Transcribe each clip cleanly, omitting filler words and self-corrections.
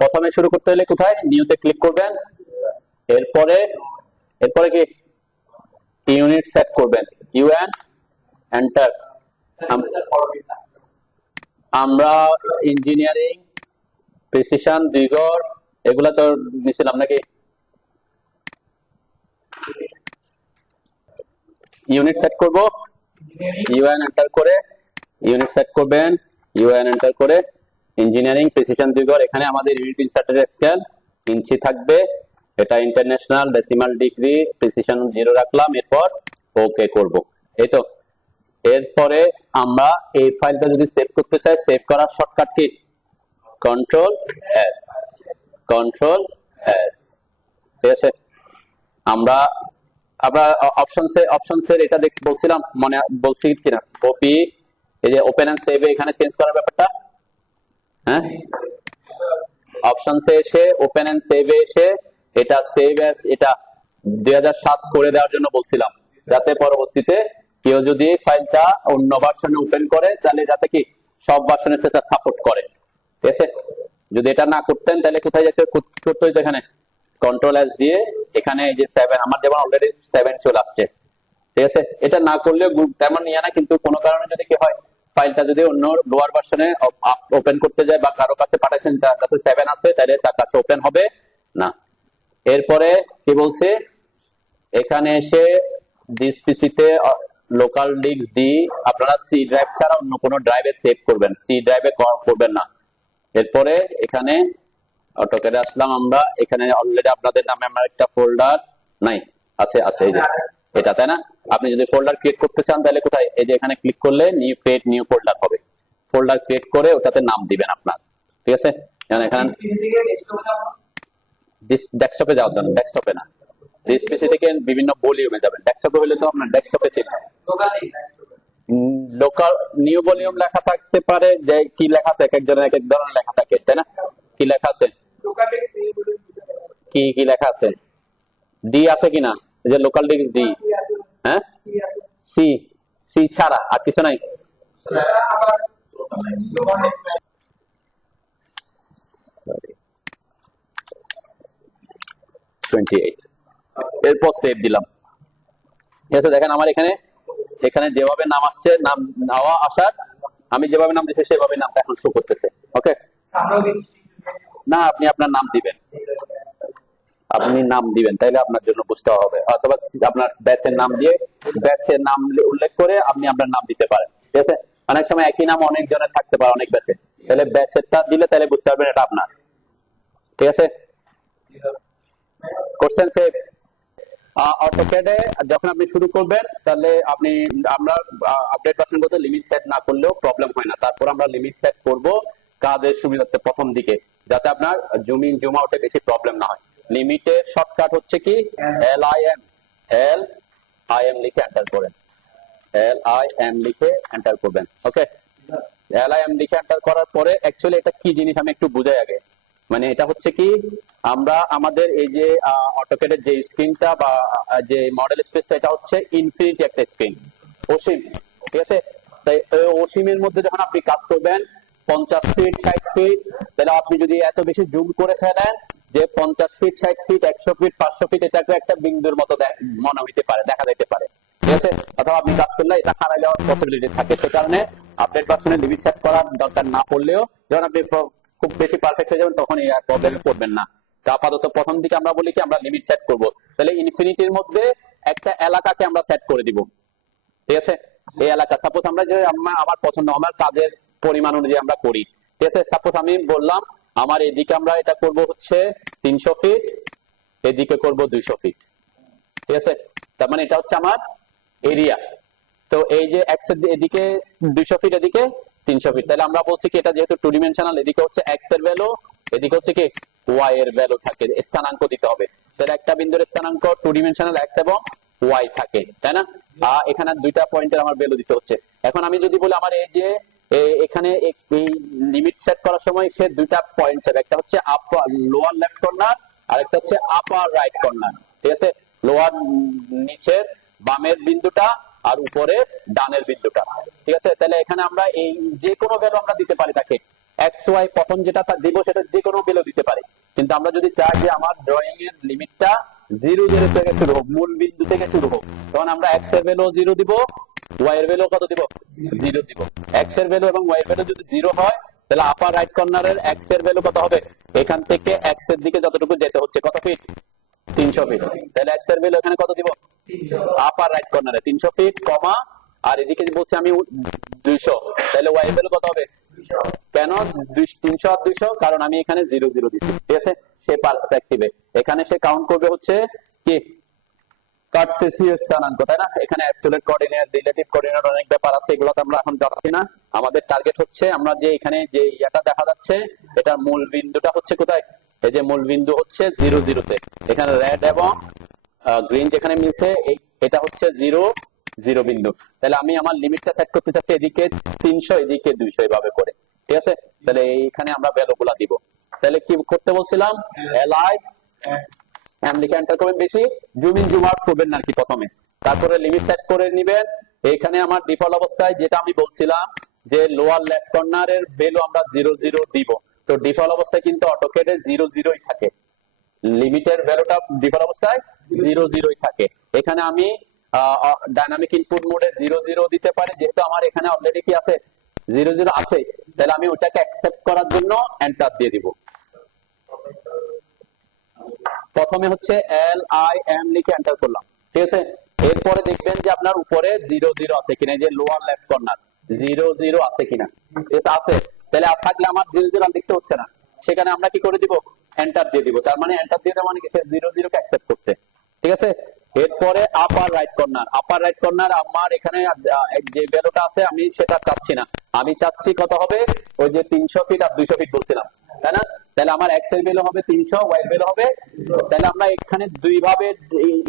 প্রথমে শুরু করতে হলে কোথায় নিউতে ক্লিক করবেন, এরপরে এরপরে কি ইউনিট সেট করবেন, ইউএন এন্টার। আমরা ইঞ্জিনিয়ারিং প্রিসিশন দিগর এগুলা তো নিছিলাম নাকি? ইউনিট সেট করব, ইউএন এন্টার করে ইউনিট সেট করবেন, ইউএন এন্টার করে ইঞ্জিনিয়ারিং প্রিসিশন দিগর। এখানে আমাদের ইউনিট ইনসার্টের স্কেল ইঞ্চি থাকবে, এটা ইন্টারন্যাশনাল ডেসিমাল ডিগ্রি, প্রিসিশন 0 রাখলাম, এরপর ওকে করব। এই তো, এরপরে আমরা এই ফাইলটা যদি সেভ করতে চাই, সেভ করার shortcut key control S, control S. ঠিক আছে, আমরা অপশনসের এটা বলছিলাম, মনে বলছি কিনা, কপি, এই যে ওপেন এন্ড সেভ এখানে চেঞ্জ করার ব্যাপারটা, হ্যাঁ অপশনসে এসে ওপেন এন্ড সেভ এসে এটা সেভ অ্যাজ এটা 2007 করে দেওয়ার জন্য বলছিলাম, যাতে পরবর্তীতে কেউ যদি ফাইলটা অন্য ভার্সনে ওপেন করে তাহলে যাতে কি সব ভার্সনে সেটা সাপোর্ট করে। ঠিক আছে, যদি এটা না করতেন তাহলে কোথায় যেতে করতে হইতো, এখানে কন্ট্রোল এস দিয়ে এখানে এই যে 7, আমার যেমন অলরেডি 7 চলে আসছে। ঠিক আছে, এটা না করলেও তেমন ইয়া না, কিন্তু কোনো কারণে যদি কি হয় ফাইলটা যদি অন্য লোয়ার ভার্সনে ওপেন করতে যায় বা কারো কাছে পাঠাইছেন তার কাছে 7 আছে, তাহলে তার কাছে ওপেন হবে না। এরপরে কি বলছে, এখানে এসে দিস পিসিতে লোকাল ডিস্ক ডি, আপনারা সি ড্রাইভ ছাড়া অন্য কোনো ড্রাইভে সেভ করবেন, সি ড্রাইভে করবেন না। এরপরে এখানে অটোক্যাডে আসলাম আমরা, এখানে অলরেডি আপনাদের নামে আমার একটা ফোল্ডার নাই, আছে এই যে এটা, তাই না? আপনি যদি ফোল্ডার ক্রিয়েট করতে চান তাহলে কোথায়, এই যে এখানে ক্লিক করলে নিউ ক্রিয়েট নিউ ফোল্ডার হবে, ফোল্ডার ক্রিয়েট করে ওটাতে নাম দিবেন আপনার। ঠিক আছে, এখানে ডেস্কটপে যাওয়ার জন্য, ডেস্কটপে না, দিস পিসি থেকে বিভিন্ন ভলিউমে যাবেন, ডেস্কটপে হলে তো আপনার ডেস্কটপে চেক হবে। লোকাল নিউ ভলিউম লেখা থাকতে পারে, যে কি লেখা আছে এক একজনের এক এক ধরনের লেখা থাকে, তাই না? কি লেখা আছে, কি কি লেখা আছে, ডি আছে কিনা, যে লোকাল ডিস্ক ডি, হ্যাঁ সি, সি ছাড়া আর কিছু নাই। এরপর সেভ দিলাম। ঠিক আছে, দেখেন আমার এখানে যেভাবে নাম আসছে, নাম নেওয়া আসার, আমি যেভাবে নাম দিচ্ছি সেভাবে নামটা এখন শো করতেছে। ওকে, না আপনি আপনার নাম দিবেন, আপনি নাম দিবেন, তাইলে আপনার জন্য বুঝতে হবে, অথবা আপনার ব্যাচের নাম দিয়ে ব্যাচের নাম উল্লেখ করে আপনি আপনার নাম দিতে পারেন। ঠিক আছে, অনেক সময় একই নাম অনেক জনের থাকতে পারে অনেক ব্যাচে, তাহলে ব্যাচেরটা দিলে তাহলে বুঝতে পারবেন এটা আপনার। ঠিক আছে, কোশ্চেন সেভ। অটোক্যাডে যখন আপনি শুরু করবেন তাহলে আমরা আপডেট ভার্সন করতে লিমিট সেট না করলেও প্রবলেম হয় না, তারপর আমরা লিমিট সেট করব কাজের সুবিধার্থে প্রথম দিকে, যাতে আপনার জুম ইন জুম আউটে বেশি প্রবলেম না হয়। লিমিটের শর্টকাট হচ্ছে কি এল আই এম লিখে এন্টার করেন, LIM লিখে এন্টার করবেন। ওকে, LIM লিখে এন্টার করার পরে অ্যাকচুয়ালি এটা কি জিনিস আমি একটু বুঝাই আগে। মানে এটা হচ্ছে কি, আমরা আমাদের এই যে অটোক্যাডের যে স্ক্রিনটা বা যে মডেল স্পেসটা, এটা হচ্ছে ইনফিনিটি একটা স্ক্রিন, অসীম। ঠিক আছে, তাই অসীমের মধ্যে যখন আপনি কাজ করবেন 50 ফিট 60 ফিট, তাহলে আপনি যদি এত বেশি জুম করে ফেলেন যে 50 ফিট 60 ফিট 100 ফিট 500 ফিট এটাকে একটা বিন্দুর মতো মনে হইতে পারে, দেখা যেতে পারে। ঠিক আছে, অথবা আপনি কাজ করলে এটা হারাই যাওয়ার পসিবিলিটি থাকে, সে কারণে আপডেট ভার্সনে লিমিট সেট করার দরকার না পড়লেও যখন আপনি খুব বেশি পারফেক্ট হয়ে যাবেন তখন এই প্রবলেমে পড়বেন না। আপাতত প্রথম দিকে আমরা বলি কি আমরা লিমিট সেট করব, তাহলে ইনফিনিটির মধ্যে একটা এলাকাকে আমরা সেট করে দিব। ঠিক আছে, এই এলাকা সাপোজ আমরা যে আমার পছন্দ, আমার কাজের পরিমাণ অনুযায়ী আমরা করি। ঠিক আছে, সাপোজ আমি বললাম আমার এদিকে আমরা এটা করব হচ্ছে 300 ফিট, এদিকে করব 200 ফিট। ঠিক আছে, তার মানে এটা হচ্ছে আমার এরিয়া। তো এই যে এক্স এদিকে 200 ফিট, এদিকে 300 ফিট, তাহলে আমরা বলছি কি এটা যেহেতু টু ডিমেনশনাল, এদিকে হচ্ছে এক্স এর ভ্যালু, এদিকে হচ্ছে কি ওয়াই এর ভ্যালু থাকে, স্থানাঙ্ক দিতে হবে। তাহলে একটা বিন্দুর স্থানাঙ্ক টু ডিমেনশনাল এক্স এবং ওয়াই থাকে, তাই না? এখানে দুইটা পয়েন্টের আমার ভ্যালু দিতে হচ্ছে। এখন আমি যদি বলি আমার এই যে এখানে এই লিমিট সেট করার সময় সে দুইটা পয়েন্ট চাবে, একটা হচ্ছে আপার লোয়ার লেফট কর্নার আর একটা হচ্ছে আপার রাইট কর্নার। ঠিক আছে, লোয়ার নিচের বামের বিন্দুটা আর উপরে ডানের বিন্দুটা। ঠিক আছে, তাহলে এখানে আমরা এই যে কোনো ভ্যালু আমরা দিতে পারি তাকে, এক্স এক্স ওয়াই প্রথম যেটা দিব সেটা যে কোনো ভ্যালু দিতে পারি, কিন্তু আমরা যদি চাই যে আমার ড্রয়িং এর লিমিটটা 0 থেকে শুরু হোক, মূল বিন্দু থেকে শুরু হোক, তখন আমরা এক্স এর ভ্যালু 0 দিব, ওয়াই এর ভ্যালু কত দিব? 0 দিব। এক্স এর ভ্যালু এবং ওয়াই এর ভ্যালু যদি 0 হয়, তাহলে আপার রাইট কর্নারের এক্স এর ভ্যালু কত হবে? এখান থেকে এক্স এর দিকে যতটুকু যেতে হচ্ছে কত ফিট? 300 ফিট। তাহলে এক্স এর ভ্যালু এখানে কত দিব? আপার রাইট কর্নারে 300 ফিট, কমা, আর এদিকে বলছি আমি 200, তাহলে ওয়াই এর ভ্যালু কত হবে? কেন 300 আর 200? কারণ আমি এখানে 0 0 দিচ্ছি, ঠিক আছে? সে পার্সপেক্টিভে এখানে সে কাউন্ট করবে হচ্ছে কি কার্টেসীয় স্থানাঙ্ক, তাই না? এখানে অ্যাবসলিউট কোঅর্ডিনেট, রিলেটিভ কোঅর্ডিনেট অনেক ব্যাপার আছে, এগুলোতে আমরা এখন যাচ্ছি না। আমাদের টার্গেট হচ্ছে আমরা যে এখানে যে এটা দেখা যাচ্ছে, এটার মূল বিন্দুটা হচ্ছে কোথায়? এই যে মূল বিন্দু হচ্ছে 0 0 তে। এখানে রেড এবং গ্রিন যেখানে মিশে এটা হচ্ছে 0 0 বিন্দু। তাহলে আমি আমার লিমিটটা সেট করতে চাচ্ছি এদিকে 300, এদিকে 200, এভাবে করে, ঠিক আছে? তাহলে এইখানে আমরা ভ্যালুগুলা দিব। তাহলে কি করতে বলছিলাম? এলআই এম লিখে এন্টার করবেন, বেশি জুম ইন জুম আউট করবেন না আর কি প্রথমে, তারপরে লিমিট সেট করে নেবেন। এখানে আমার ডিফল্ট অবস্থায় যেটা আমি বলছিলাম যে লোয়ার লেফট কর্নারের ভ্যালু আমরা 0 0 দিব, তো ডিফল্ট অবস্থায় কিন্তু অটোক্যাডে 0 0ই থাকে, লিমিটের ভ্যালুটা ডিফল্ট অবস্থায় 0 0ই থাকে। এখানে আমি ডাইনামিক ইনপুট মোডে 0 0 দিতে পারি, যেহেতু আমার এখানে অলরেডি কি আছে? 0 0 আছে, তাহলে আমি ওটাকে অ্যাকসেপ্ট করার জন্য এন্টার দিয়ে দিব। প্রথমে হচ্ছে এল আই এম লিখে এন্টার করলাম, ঠিক আছে? এরপরে দেখবেন যে আপনার উপরে 0 0 আছে কিনা, যে লোয়ার লেফট কর্নার 0 0 আছে কিনা, আছে। তাহলে আর থাকলে আমার 0 0 দেখতে হচ্ছে না, সেখানে আমরা কি করে দিব? এন্টার দিয়ে দিব। তার মানে এন্টার দিয়ে দেওয়া মানে কি সে 0 0 কে অ্যাকসেপ্ট করছে, ঠিক আছে? এরপরে আপার রাইট কর্নার আমার এখানে যে ভ্যালুটা আছে আমি সেটা চাচ্ছি না, আমি চাচ্ছি কত হবে? ওই যে 300 ফিট আর 200 ফিট বলছিলাম, তাই না? তাহলে আমার এক্স এর ভ্যালু হবে 300, ওয়াই এর ভ্যালু হবে। তাহলে আমরা এখানে দুই ভাবে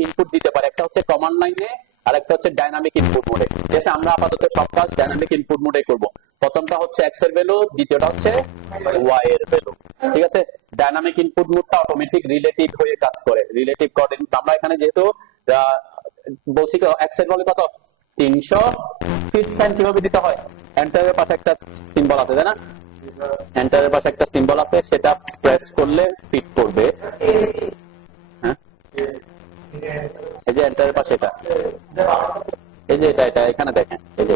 ইনপুট দিতে পারি, একটা হচ্ছে কমান্ড লাইনে আর একটা হচ্ছে ডাইনামিক ইনপুট মোডে। ঠিক আছে, আমরা আপাতত সব কাজ ডাইনামিক ইনপুট মোডে করব। প্রথমটা হচ্ছে এক্স এর ভ্যালু, দ্বিতীয়টা হচ্ছে ওয়াই এর ভ্যালু, ঠিক আছে? ডাইনামিক ইনপুট মোডটা অটোমেটিক রিলেটিভ হয়ে কাজ করে, রিলেটিভ কোঅর্ডিনেট। আমরা এখানে যেহেতু বলছি এক্স এর ভ্যালু কত? 300 ফিট, সাইন কিভাবে দিতে হয়? এন্টারের পাশে একটা সিম্বল আছে, তাই না? এন্টারের পাশে একটা সিম্বল আছে, সেটা প্রেস করলে ফিট করবে। হ্যাঁ, এই যে এন্টারের পাশে এটা, এই যে এটা এখানে দেখেন, এই যে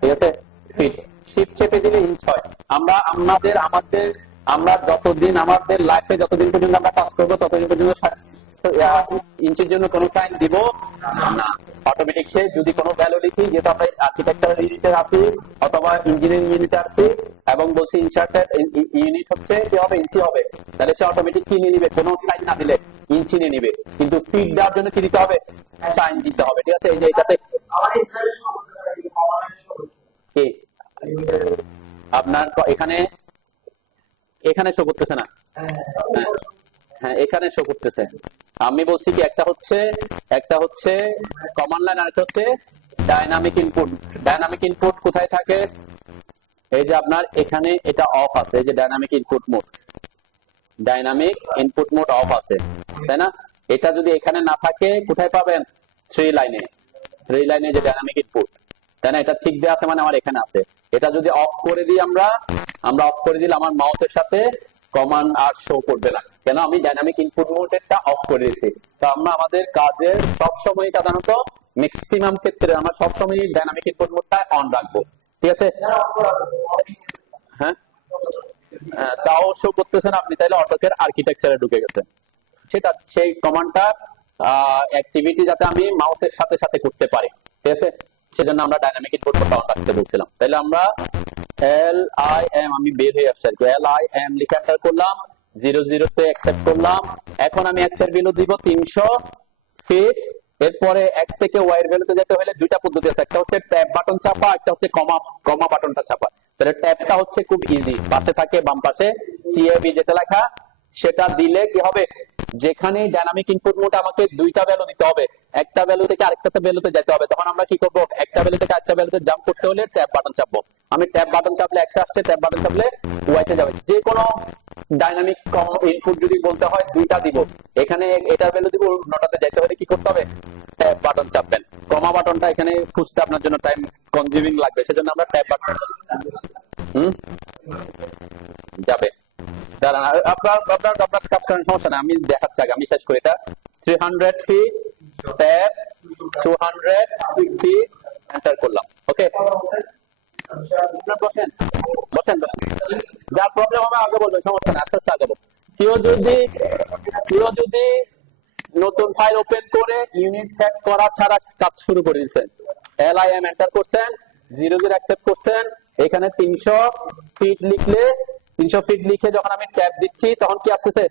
ঠিক আছে, ফিট। শিফট চেপে দিলে ইঞ্চ হয়। আমরা যতদিন আমাদের লাইফে যতদিন পর্যন্ত আমরা কাজ করবো ততদিন পর্যন্ত ইঞ্চের জন্য কোনো সাইন দিব না। অটোমেটিক সে যদি কোনো ভ্যালু লিখি, যেহেতু আমরা আর্কিটেকচারাল ইউনিটে আছি অথবা ইঞ্জিনিয়ারিং ইউনিটে আছি এবং বলছি ইনসার্টেড ইউনিট হচ্ছে কি হবে? ইঞ্চি হবে। তাহলে সে অটোমেটিক কি নিয়ে নিবে? কোনো সাইন না দিলে ইঞ্চি নিয়ে নিবে। কিন্তু ফিট দেওয়ার জন্য কি দিতে হবে? সাইন দিতে হবে, ঠিক আছে? এই যে এটাতে কি আপনার এখানে শো করতেছে না? হ্যাঁ, এখানে শো করতেছে। আমি বলছি কি একটা হচ্ছে কমান্ড লাইন আর একটা হচ্ছে ডাইনামিক ইনপুট। ডাইনামিক ইনপুট কোথায় থাকে? এই যে আপনার এখানে এটা অফ আছে, এই যে ডাইনামিক ইনপুট মোড অফ আছে, তাই না? এটা যদি এখানে না থাকে কোথায় পাবেন? থ্রি লাইনে যে ডাইনামিক ইনপুট, তাই না? এটা ঠিক দেওয়া আছে মানে আমার এখানে আছে। এটা যদি অফ করে দিই আমরা অফ করে দিলে আমার মাউসের সাথে কমান্ড আর শো করবে না। কেন? আমি ডাইনামিক ইনপুট মোডটা অফ করে দিয়েছি। তো আমরা আমাদের কাজের সবসময় সাধারণত ম্যাক্সিমাম ক্ষেত্রে আমরা সবসময় ডাইনামিক ইনপুট মোডটা অন রাখবো, ঠিক আছে? হ্যাঁ, তাও শো করতেছেন আপনি, তাইলে অটোক্যাড আর্কিটেকচারে ঢুকে গেছেন। সেটা সেই কমান্ডটা অ্যাক্টিভিটি যাতে আমি মাউসের সাথে সাথে করতে পারি, ঠিক আছে? সেজন্য আমরা ডাইনামিক ইনপুট মোডটা অন রাখতে বলছিলাম। তাহলে আমরা LIM, আমি বের হয়ে আসছি আর কি, LIM লিখে এন্টার করলাম, 0 0 তে অ্যাকসেপ্ট করলাম। এখন আমি এক্স এর ভ্যালু দিব 300 ফিট। এরপরে এক্স থেকে ওয়াই এর ভ্যালুতে যেতে হলে দুইটা পদ্ধতি আছে, একটা হচ্ছে ট্যাব বাটন চাপা, একটা হচ্ছে কমা বাটনটা চাপা। তাহলে ট্যাবটা হচ্ছে খুব ইজি, পাশে থাকে বাম পাশে TAB যেটা লেখা, সেটা দিলে কি হবে? যেখানে ডাইনামিক ইনপুট মোড আমাকে দুইটা ভ্যালু দিতে হবে, একটা ভ্যালু থেকে আরেকটা ভ্যালুতে যেতে হবে, তখন আমরা কি করব? একটা ভ্যালু থেকে আরেকটা ভ্যালুতে জাম্প করতে হলে ট্যাব বাটন চাপবো। আমি ট্যাব বাটন চাপলে এক্স আসছে, ট্যাব বাটন চাপলে ওয়াই তে যাবে। যে কোনো ডাইনামিক ইনপুট যদি বলতে হয় দুইটা দিব, এখানে এটার ভ্যালু দিব, অন্যটাতে যেতে হলে কি করতে হবে? Tab button চাপবেন। কমা বাটনটা এখানে খুঁজতে আপনার জন্য টাইম কনজিউমিং লাগবে, সেজন্য আমরা ট্যাব বাটন যাবে। দাঁড়ান, আপনার আপনার আপনার কাজ করেন, সমস্যা না, আমি দেখাচ্ছি আগে, আমি শেষ করি এটা। 300 ফিট ট্যাপ 260 এন্টার করলাম। ওকে, বসেন বসেন বসেন, যার প্রবলেম হবে আগে বলবেন, সমস্যা না, আস্তে আস্তে আগাবো। কেউ যদি নতুন ফাইল ওপেন করে ইউনিট সেট করা ছাড়া কাজ শুরু করে দিচ্ছেন, LIM এন্টার করছেন, 00 অ্যাকসেপ্ট করছেন, এখানে 300 ফিট লিখলে 300 ফিট লিখে যখন আমি ট্যাব দিচ্ছি তখন কি আসতেছে?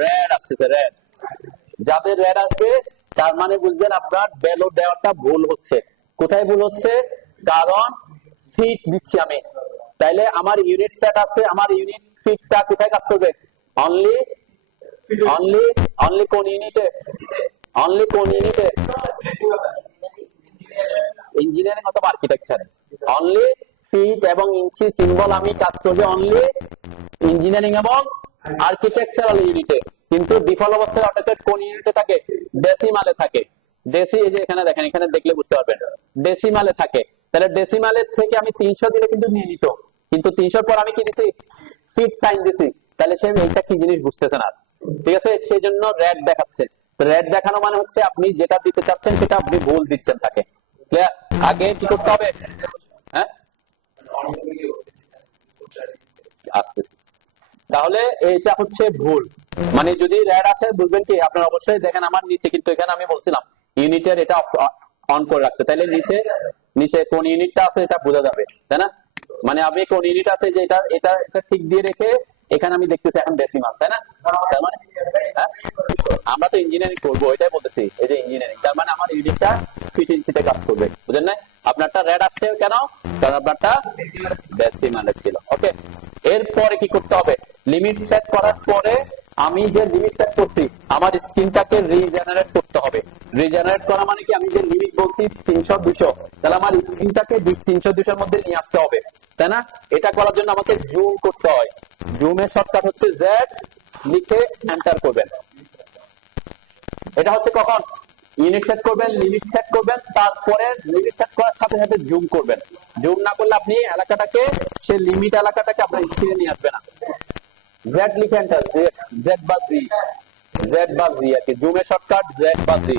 রেড আসতেছে, রেড। যাদের রেড আসবে তার মানে বুঝবেন আপনার ভ্যালু দেওয়াটা ভুল হচ্ছে। কোথায় ভুল হচ্ছে? কারণ ফিট দিচ্ছি আমি, তাইলে আমার ইউনিট সেট আছে, আমার ইউনিট ফিটটা কোথায় কাজ করবে? অনলি অনলি অনলি কোন ইউনিটে? অনলি কোন ইউনিটে? ইঞ্জিনিয়ারিং অথবা আর্কিটেকচারে। অনলি ফিট এবং ইঞ্চি সিম্বল আমি কাজ করবে অনলি ইঞ্জিনিয়ারিং এবং আর্কিটেকচারাল ইউনিটে। কিন্তু ডিফল্ট অবস্থায় অটোক্যাড কোন ইউনিটে থাকে? ডেসিমালে থাকে। ডেসি, এই যে এখানে দেখেন, এখানে দেখলে বুঝতে পারবেন, ডেসিমালে থাকে। তাহলে ডেসিমালের থেকে আমি 300 দিলে কিন্তু নিয়ে নিত, কিন্তু 300 পর আমি কি দিছি? ফিট সাইন দিছি। তাহলে সে এইটা কি জিনিস বুঝতেছে না, ঠিক আছে, সেই জন্য রেড দেখাচ্ছে। রেড দেখানো মানে হচ্ছে আপনি যেটা দিতে চাচ্ছেন সেটা আপনি ভুল দিচ্ছেন তাকে। আগে কি করতে হবে? হ্যাঁ, আসতেছে। তাহলে এইটা হচ্ছে ভুল, মানে যদি রেড আসে বুঝবেন কি, আপনার অবশ্যই দেখেন আমার নিচে কিন্তু এখানে আমি বলছিলাম ইউনিটের এটা অন করে রাখতে, তাইলে নিচে নিচে কোন ইউনিটটা আছে এটা বোঝা যাবে, তাই না? মানে আমি কোন ইউনিট আছে যে এটা এটা এটা ঠিক দিয়ে রেখে এখানে আমি দেখতেছি এখন ডেসিমাল, তাই না? তার মানে আমরা তো ইঞ্জিনিয়ারিং করবো, এটাই বলতেছি, এই যে ইঞ্জিনিয়ারিং, তার মানে আমার ইউনিটটা ফিট ইঞ্চিতে কাজ করবে, বুঝলেন না? আপনারটা রেড আসছে কেন? কারণ আপনারটা ডেসিমালে ছিল। ওকে, এরপরে কি করতে হবে? লিমিট সেট করার পরে আমি যে লিমিট সেট করছি আমার স্ক্রিনটাকে রিজেনারেট করতে হবে। রিজেনারেট করা মানে কি, আমি যে লিমিট বলছি 300 200, তাহলে আমার স্ক্রিনটাকে 300 200 এর মধ্যে নিয়ে আসতে হবে, তাই না? এটা করার জন্য আমাকে জুম করতে হয়। জুমের শর্টকাট হচ্ছে জেড, লিখে এন্টার করবেন। এটা হচ্ছে কখন ইউনিট সেট করবেন, লিমিট সেট করবেন, তারপরে লিমিট সেট করার সাথে সাথে জুম করবেন। জুম না করলে আপনি এলাকাটাকে, সেই লিমিট এলাকাটাকে আপনার স্ক্রিনে নিয়ে আসবে না। জেড লিখে এন্টার, জেড বা জি, জেড বা জি আর কি, জুমের শর্টকাট জেড বা জি।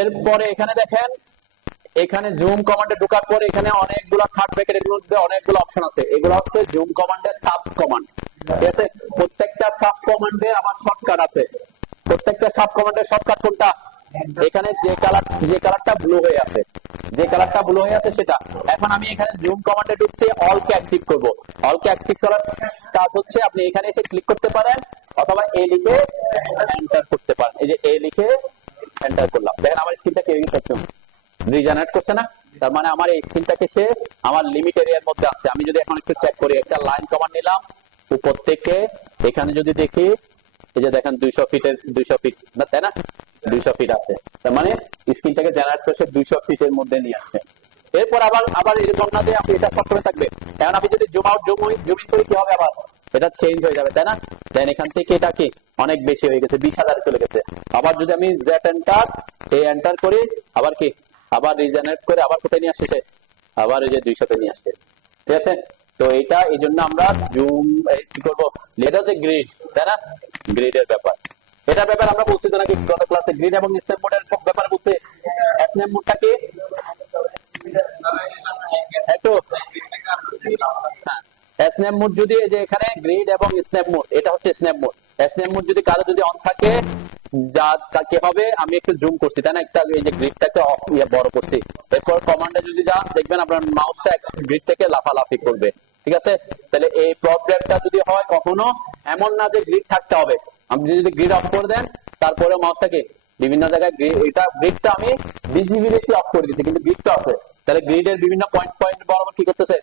এরপরে এখানে দেখেন, এখানে জুম কমান্ডে ঢোকার পরে এখানে অনেকগুলো থার্ড ব্র্যাকেটের মধ্যে অনেকগুলো অপশন আছে, এগুলো হচ্ছে জুম কমান্ডের সাব কমান্ড, ঠিক আছে? প্রত্যেকটা সাব কমান্ডে আমার শর্টকাট আছে। প্রত্যেকটা সাব কমান্ডের শর্টকাট কোনটা? এখানে যে কালারটা ব্লু হয়ে আছে, যে কালারটা ব্লু হয়ে আছে সেটা। এখন আমি এখানে জুম কমান্ডে ঢুকছি, অল কে অ্যাক্টিভ করব। অল কে অ্যাক্টিভ করার কাজ হচ্ছে আপনি এখানে এসে ক্লিক করতে পারেন অথবা এ লিখে এন্টার করতে পারেন। এই যে এ লিখে এন্টার করলাম, দেখেন আমার স্ক্রিনটা কি হয়ে গেছে, রিজেনারেট করছে না? তার মানে আমার এই স্ক্রিনটাকে সে আমার লিমিট এরিয়ার মধ্যে আছে। আমি যদি এখন একটু চেক করি, একটা লাইন কমান্ড নিলাম উপর থেকে, এখানে যদি দেখি এই যে দেখেন 200 ফিটের 200 ফিট না, তাই না? 200 ফিট আছে, তার মানে স্ক্রিনটাকে জেনারেট করে 200 ফিটের মধ্যে নিয়ে আসছে। এরপর আবার এরকম না যে আপনি এটা সব করে থাকবে, কারণ আমি যদি জুম আউট জুম ইন করি কি হবে, আবার এটা চেঞ্জ হয়ে যাবে, তাই না? দেন এখান থেকে এটা কি অনেক বেশি হয়ে গেছে, 20,000 চলে গেছে। আবার যদি আমি জেড এন্টার এন্টার করি, আবার কি আবার রিজেনারেট করে আবার কোথায় নিয়ে আসছে, আবার এই যে 200 তে নিয়ে আসছে, ঠিক আছে? তো এটা এই জন্য আমরা জুম কি করবো, এটা হচ্ছে গ্রিড, তাই না? গ্রিডের ব্যাপার, এটার ব্যাপারে আমরা বলছি তো নাকি গত ক্লাসে, গ্রিড এবং স্ন্যাপ মোডের ব্যাপারে বলছি। স্ন্যাপ মোডটা কি একটু, স্ন্যাপ মোড যদি এই যে এখানে গ্রিড এবং স্ন্যাপ মোড, এটা হচ্ছে স্ন্যাপ মোড। স্ন্যাপ মোড যদি কারো যদি অন থাকে, যা কি হবে, আমি একটু জুম করছি, তাই না? একটা এই যে গ্রিডটাকে অফ বড় করছি, এরপর কমান্ডে যদি যান দেখবেন আপনার মাউসটা গ্রিড থেকে লাফালাফি করবে, ঠিক আছে? তাহলে এই প্রবলেমটা যদি হয় কখনো, এমন না যে গ্রিড থাকতে হবে, আপনি যদি গ্রিড অফ করে দেন তারপরে মাউসটাকে বিভিন্ন জায়গায়, এটা গ্রিডটা আমি ভিজিবিলিটি অফ করে দিচ্ছি কিন্তু গ্রিডটা আছে, তাহলে গ্রিডের বিভিন্ন পয়েন্ট পয়েন্ট বরাবর কি করতেছে,